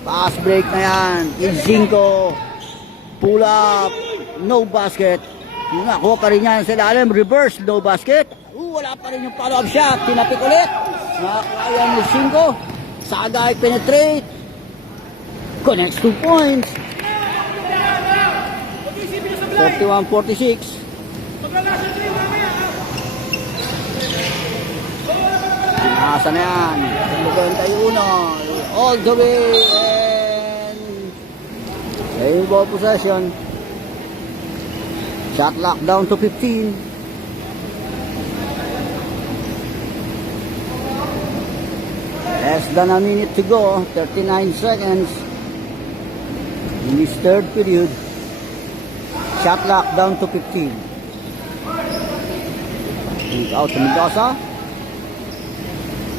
Pass break na yan. Inzinko. Pull up. No basket. Nakuha pa rin yan sa lalim. Reverse. No basket. Wala pa rin yung follow-up shot. Tinapik ulit. Nakuha yan ni Inzinko. Sagay penetrate. Connects 2 points. 31-46. Nasa na yan. 91. All the way. And same ball possession. Shot lock down to 15. Less than a minute to go. 39 seconds. In this third period. Shot lock down to 15. Kick out to Mendoza.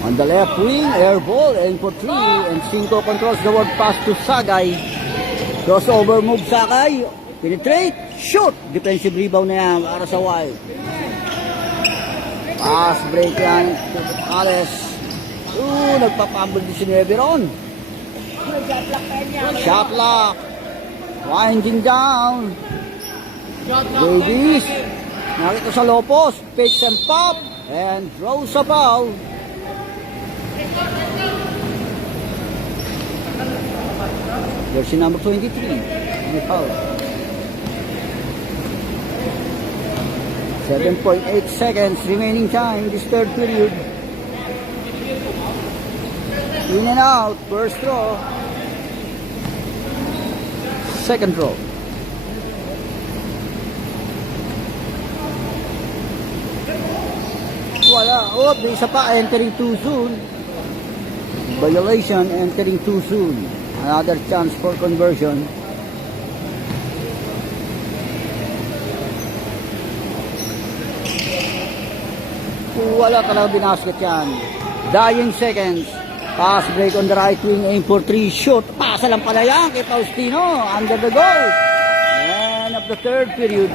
On the left wing, air ball, aim for 3. And Cinco controls the word pass to Sagay. Crossover move Sagay. Penetrate, shoot. Defensive rebound na yan para sa Wild. Pass break yan to Ales. Nagpapambol din si Neveron. Shot lock. Winding down. Davies. Nakita sa Lopos. Picks and pop. And throws a foul. Jersey number 23. May foul. 7.8 seconds remaining time this third period. In and out. First throw. Second throw. Wala. Oh, may isa pa. Entering too soon. Violation. Entering too soon. Another chance for conversion. Wala talaga binasket yan. Dying seconds. Pass break on the right wing. Aim for 3. Shoot. Pasa lang pala yan kay Faustino. Under the goal. End of the third period.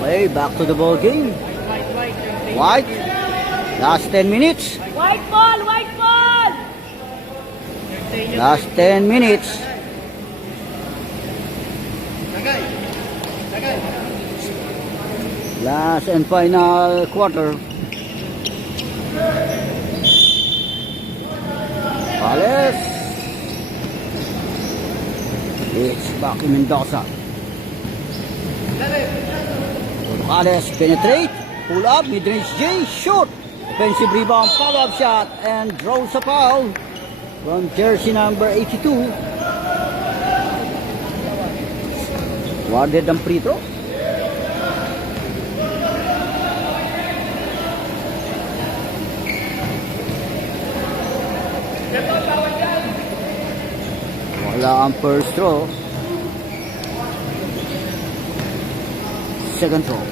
Play back to the ball game. White. Last 10 minutes. White ball! White ball! Last 10 minutes. Last and final quarter. Palace. It's Bucky Mendoza. Rocales penetrate, pull up, mid-range J, shoot. Offensive rebound, follow-up shot, and draws a foul from jersey number 82. Warded ang free throw. Wala ang first throw. Second throw.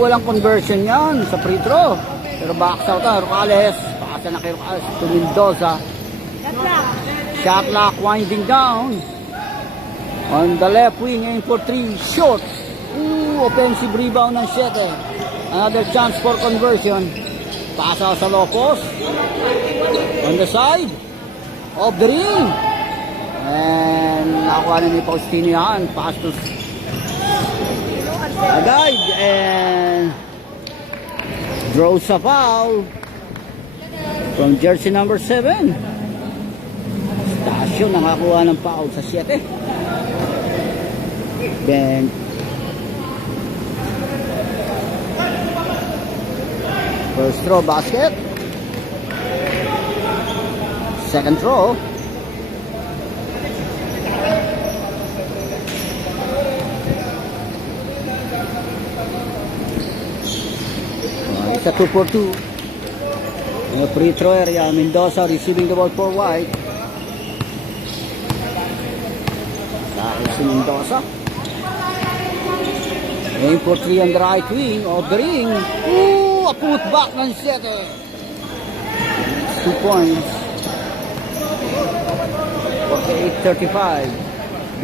Walang conversion yan sa free throw. Pero box out ang Rocales. Pasa na kay Rocales to Mendoza. Shot clock winding down. On the left wing, aim for 3. Short. Offensive rebound ng 7. Another chance for conversion. Pasa sa low post. On the side of the ring. And nakuha na ni Faustino yan. Pass to Agad. And draws a foul from jersey number 7. Stasio nakakuha ng foul sa 7. Then first throw basket. Second throw. It's a 2 for 2. In the free throw area, Mendoza receiving the ball for White. Dahil si Mendoza. Aim for 3 on the right wing of the ring. A putback ng 7. 2 points. 48-35.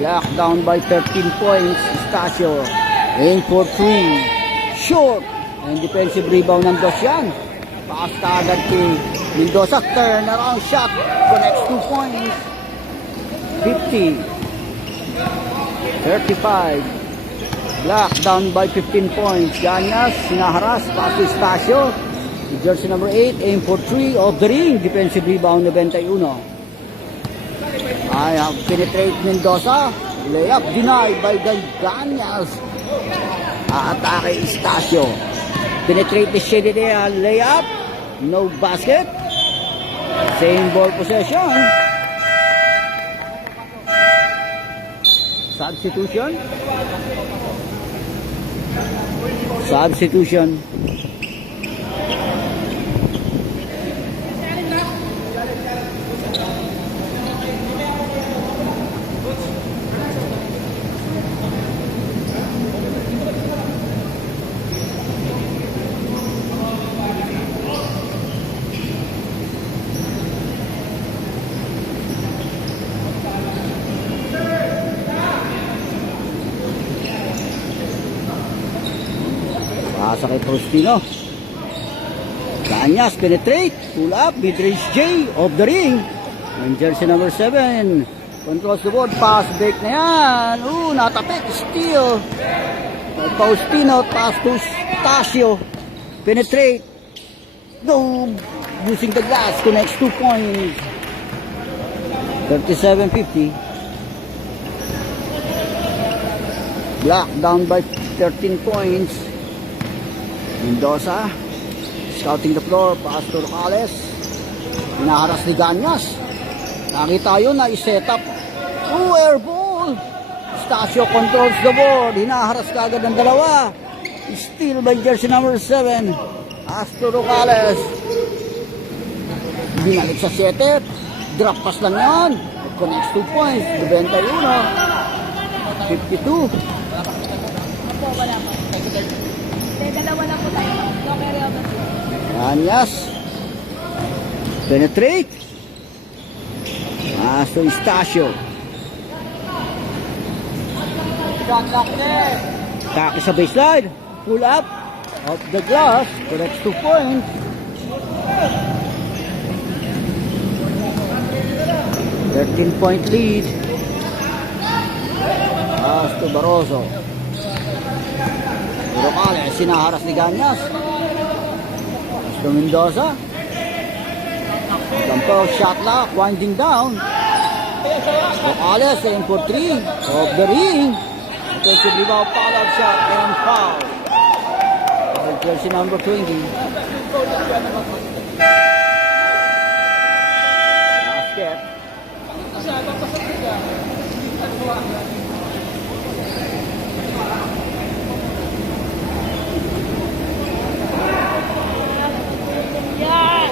Black down by 13 points. Stasio. Aim for 3. Short. And defensive rebound ng Dosyan. Paasta agad kay Mendoza. Turn around shot. Connects 2 points. 50-35. Black down by 15 points. Ganyas, sinaharas. Pass to Stasio. Jersey number 8. Aim for 3 of the ring. Defensive rebound ng 21. I have penetrate Mendoza. Layup denied by Ganyas. Atake Stasio. Penetrate the shaded area. Layup. No basket. Same ball possession. Substitution. Pasa kay Faustino. Ganyas penetrate. Pull up. Mid-range J of the ring. And jersey number 7. Controls the board. Pass break na yan. Natapik. Steal. Faustino. Pass to Stasio. Penetrate. No. Using the glass. Connects 2 points. 37-50. Black down by 13 points. Mendoza scouting the floor. Pass to Rocales. Hinaharas ni Ganyas. Nakita yun na i-set up. Air ball. Stasio controls the board. Hinaharas kagad ng dalawa. Steal by jersey number 7. Pass to Rocales. Binalik sa 7. Drop pass lang yan. Connects 2 points. 91. 52. Wala pa. Dalawa na po tayo. Ganyas. Penetrate. So Stasio. Taki sa baseline. Pull up. Off the glass. Connects 2 points. 13-point lead. Pass to Barroso. Rocales, sinaharas ni Ganyas. Pass to Mendoza. Jumper shot lock, winding down. Morales aim for 3 of the ring. Defensive rebound, follow shot and foul. By jersey number 20. Basket. Yan!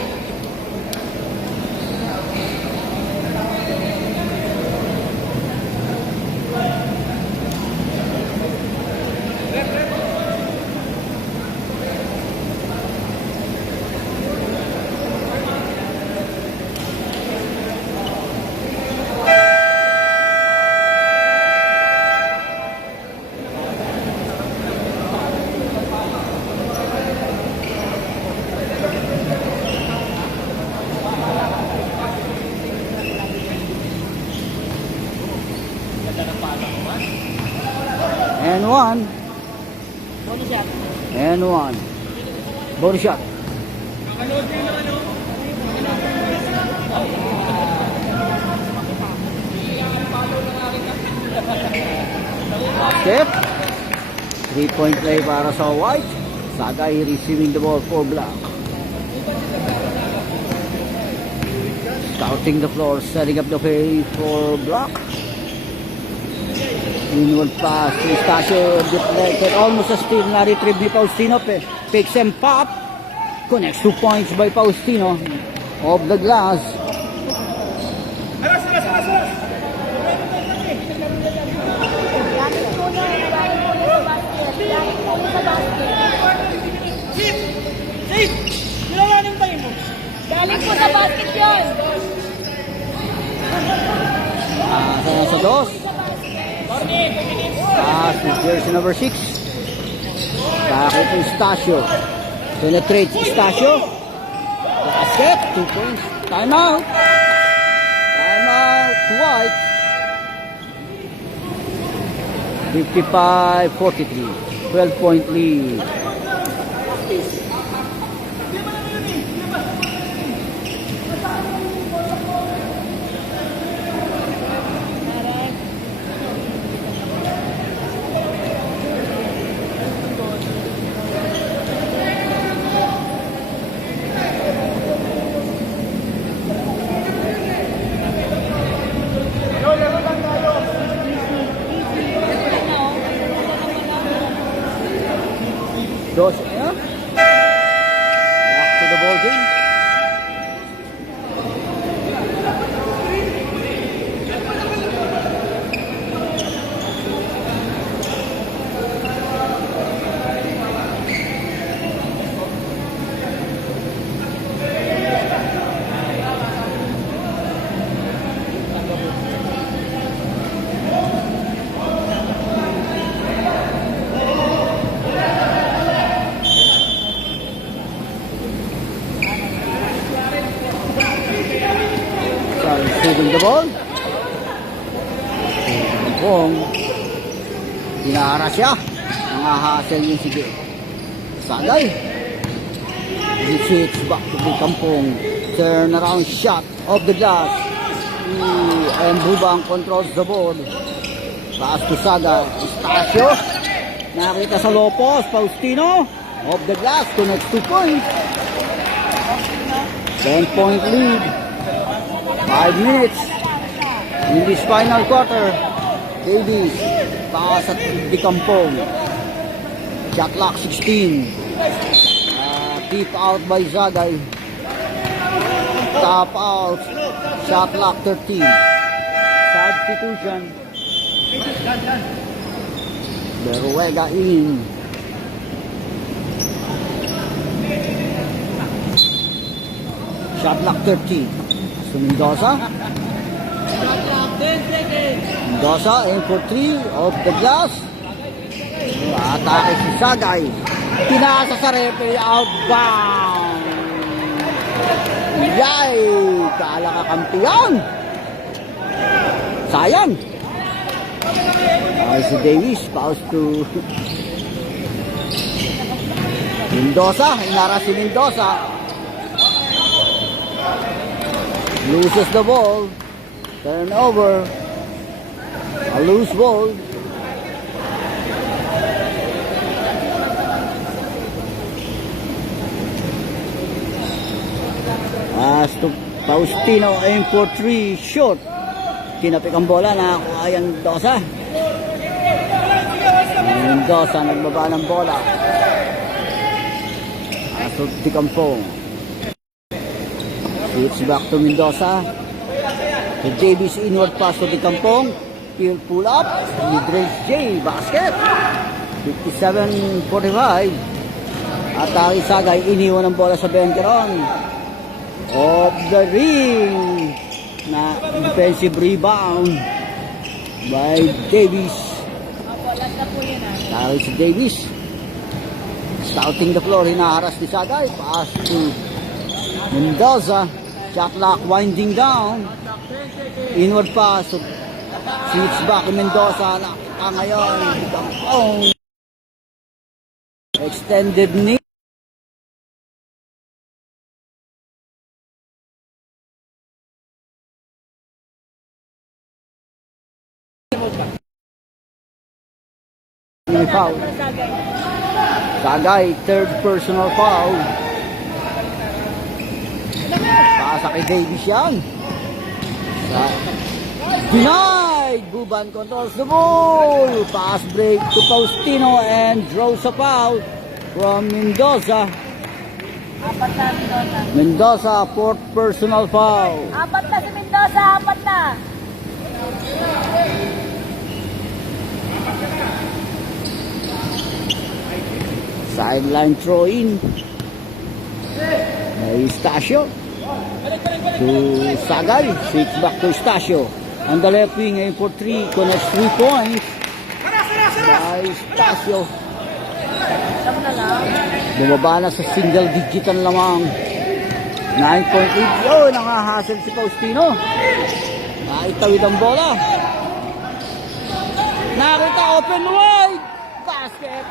And one. Bonus shot. And one. Bonus shot. Basket. 3-point play para sa White. Sagay receiving the ball for Black. Scouting the floor, setting up the play for Black. Inward pass to Estacio, deflected, almost a steal, na-retrieve ni Faustino, picks and pop, connects 2 points by Faustino, off the glass. Galing po sa basket yun! Sa dos. Pass is jersey number 6. Bakit yung Estacio. Penetrates Estacio. Basket, 2 points. Timeout. Timeout, White. 55-43. 12-point lead. Dos, yeah? Back to the ball game. Receiving the ball. Kampong. Dinara siya. Nangahasel yung sige. Sagay. Hits back to the Kampong. Turn around shot off the glass. And Bubang controls the ball. Pass to Saga. Estacio. Nakita sa Lopos. Faustino. Off the glass. Connects 2 points. 10-point lead. 5 minutes in this final quarter. Davies, pass at the Kampong. Shot clock 16. Tip out by Zagay. Tap out. Shot clock 13. Substitution. Beruega in. Shot clock 13. So Mendoza. Mendoza aim for 3 off the glass. Atake si Sagay. Pinasa sa referee, outbound. Yay! Kaala ka kampiyon. Sayang. Ay si Davis, paus to Mendoza. Inara si Mendoza. Loses the ball. Turnover. A loose ball. As to Faustino, aim for 3, short. Tinapik ang bola, nakakuha yan Mendoza. Mendoza nagbaba ng bola. As to Ticampong. Switch back to Mendoza. To Davis, inward pass to Ticampong. Pull up. Mid-range J, basket. 57-45. Atake Sagay, iniwan ang bola sa Benteron. Off the ring. Na defensive rebound by Davis. Last na po yun Dahil si Davis scouting the floor, hinaharas ni Sagay. Pass to Mendoza. Shot clock winding down. Inward pass to switch back to Mendoza. Nakita ngayon extended knee. Foul. Sagay, third personal foul. Pasa kay Davis yan. Denied! Buban controls the ball. Pass break to Faustino and draws a foul from Mendoza. Apat na Mendoza. Mendoza, fourth personal foul. Apat na si Mendoza, apat na. Sideline throw in. Eustacio to Sagay. Switch back to Eustacio. On the left wing, aim for 3. Connects 3 points. By Eustacio. Siyam na lang. Bumaba na sa single digitan lamang. 9.8. Yun, nangahasel si Faustino. Naitawid ang bola. Nakita open wide. Basket.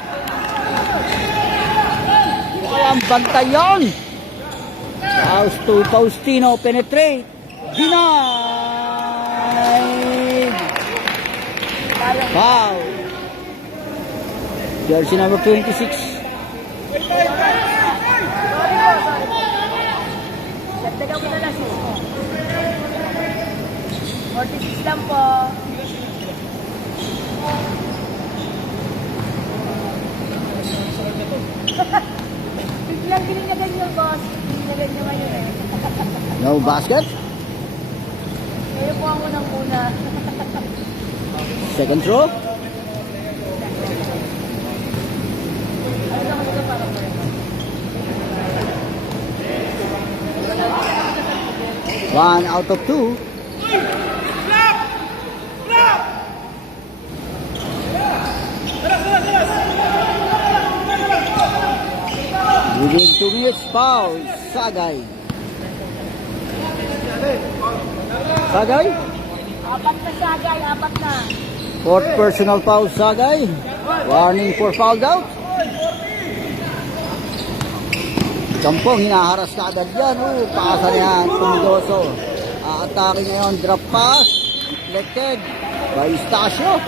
Walang bantay yun. Pass to Faustino, penetrate. Denied. Foul. Jersey number 26. Dagdagan ko na lang siya. 46 lang po. Biglang gininyagan niyo, boss. Gininyagan niyo ngayon eh. No basket. Kayo po ang unang-una. Second throw. Ano lang ito para po rin? 1 out of 2. Within 2 minutes, foul. Sagay. Sagay. Apat na Sagay, apat na. Fourth personal foul, Sagay. Warning for foul out. Kampong, hinaharas ka agad yan. Pasa niyan, Tumidoso. Aatake ngayon, drop pass. Deflected by Eustacio.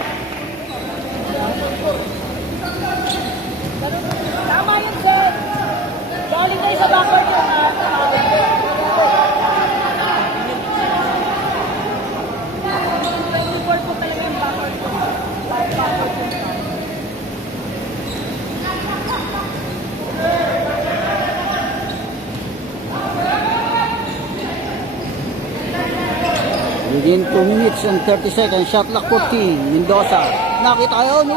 Tama yun, sir. Galing kayo sa backward yun, ha? Report po talaga yung backward yun. Backward yun. Within 2 minutes and 30 seconds, shot clock 14. Mendoza. Nakita yun.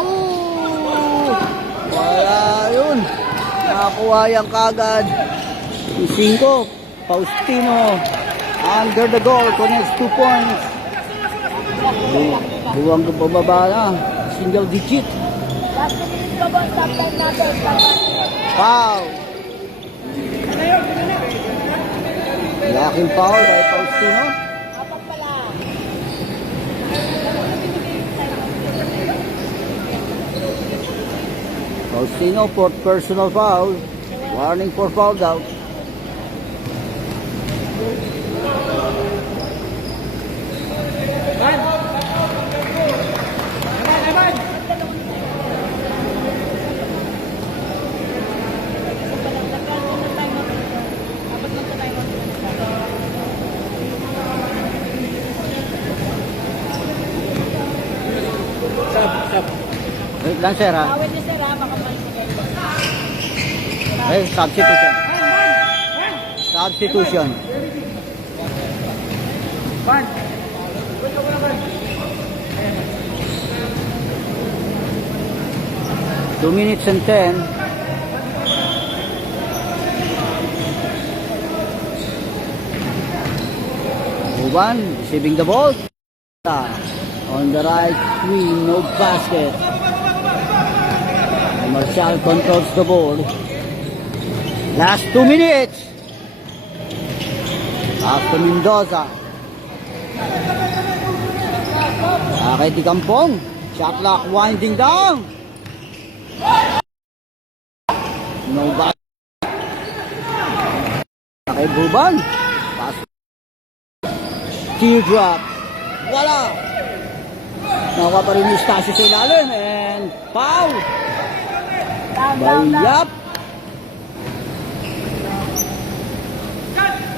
Wala yun. Nakakuha yan kagad. 5. Faustino. Under the goal. Connects 2 points. Buwang bumaba na. Single digit. Last minute pa ba? Stop time natin. Foul. Laking foul by Faustino. Apat pala. Faustino, fourth personal foul. Warning for foul out. lang, sir, ha? Bawal niya sir ha, baka mas magaling. Eh, substitution. Substitution. Ban! 2 minutes and 10. Uban receiving the ball. On the right wing, no basket. Marshall controls the ball. Last 2 minutes. After Mendoza. Okay, Di Kampong. Shot clock winding down. No basket. Okay, Buban. Pass. Teardrop. Wala. Nakuha pa rin yung Stasio sa ilalim. And foul. Bayap.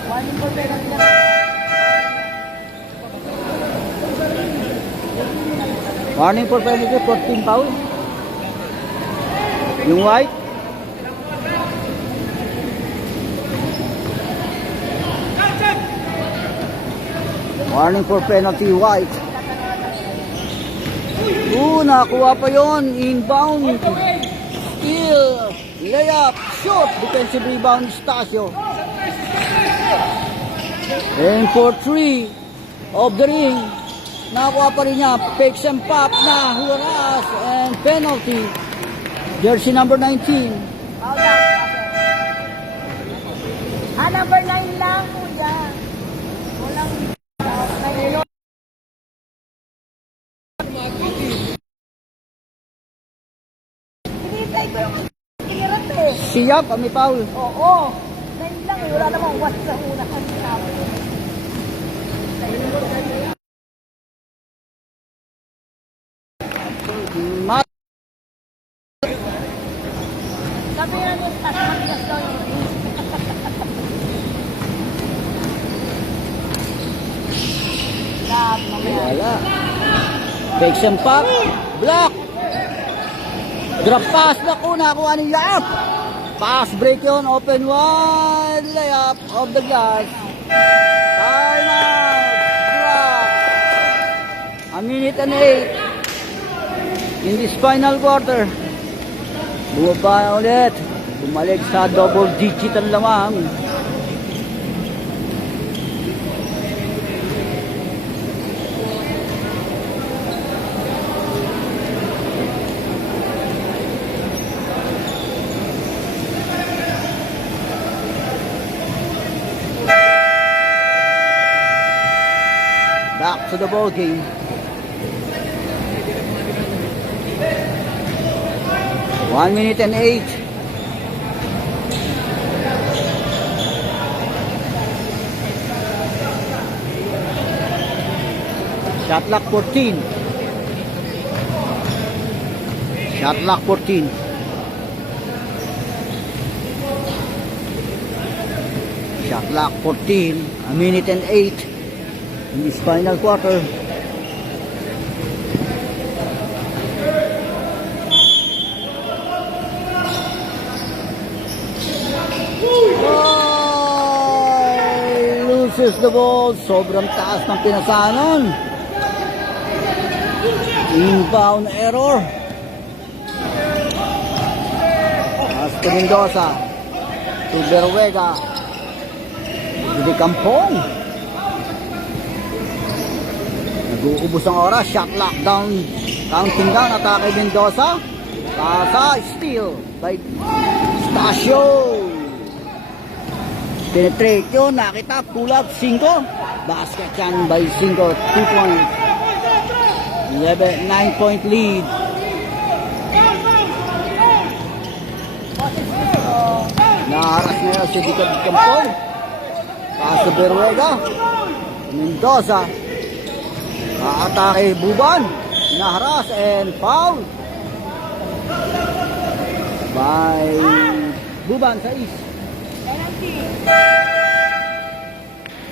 Warning for penalty na. Warning for penalty, 14 foul. Yung white. Warning for penalty, white. Nakuha pa yon. Inbound. Steal. Layup. Shoot. Defensive rebound, Stasio. And for 3 of the ring. Nakuha pa rin niya. Fakes and pop na. Huras. And penalty. Jersey number 19. Foul down. Number 9 lang, kuya. Walang hinihintay ko yung kinirat eh. Siyap, may foul. Oo. 9 lang eh. Wala namang 1 sa una kasi namin. Mat. Sabi nga niya, matigas daw yung Lab, mamaya. Wala. Fakes and pop. Block. Drop pass. Naku, nakuha ni Yap. Pass break yun. Open wide. Layup of the glass. Time out. Block. A minute and 8. In this final quarter. Bumaba ulit. Bumalik sa double digit ang lamang. Back to the ball game. One minute and 8. Shot clock 14. Shot clock 14. Shot clock 14. A minute and 8. In this final quarter. Loses the ball. Sobrang taas ng pinasanon. Inbound error. Pass to Mendoza. To Berwega. Di Kampong. Nag-uubos ang oras. Shot lock down. Counting down. Atake Mendoza. Pasa. Steal by Stasio. Penetrate yun. Nakita. Pull up. 5. Basket yan by 5. 2 points. 9-point lead. Naharas na yun si Di Kampong. Paso Berwega. Mendoza. Atake Buban. Naharas and foul. By Buban sa is.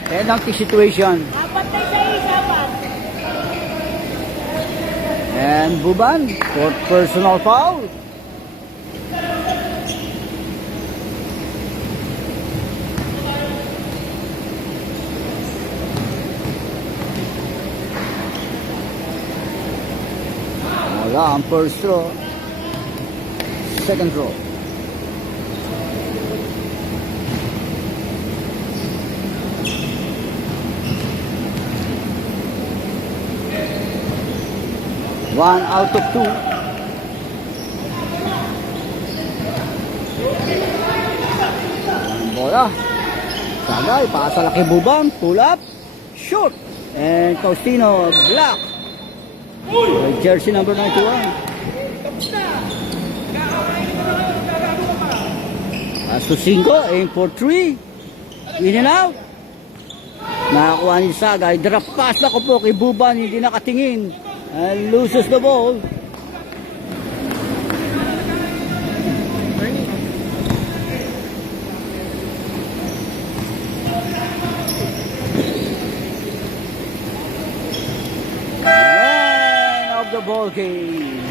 Penalty situation. Apat na isa, apat. And Buban for personal foul. Wala ang first throw. Second throw. One out of two. Ang bola. Sagay, pasa laki Bubang. Pull up. Shoot. And Faustino block. With jersey number 91. Susinko, aim for 3. In and out. Nakakuha ni Sagay. Drop pass na ko po kay Buban. Hindi nakatingin. And loses the ball. End of the ball game.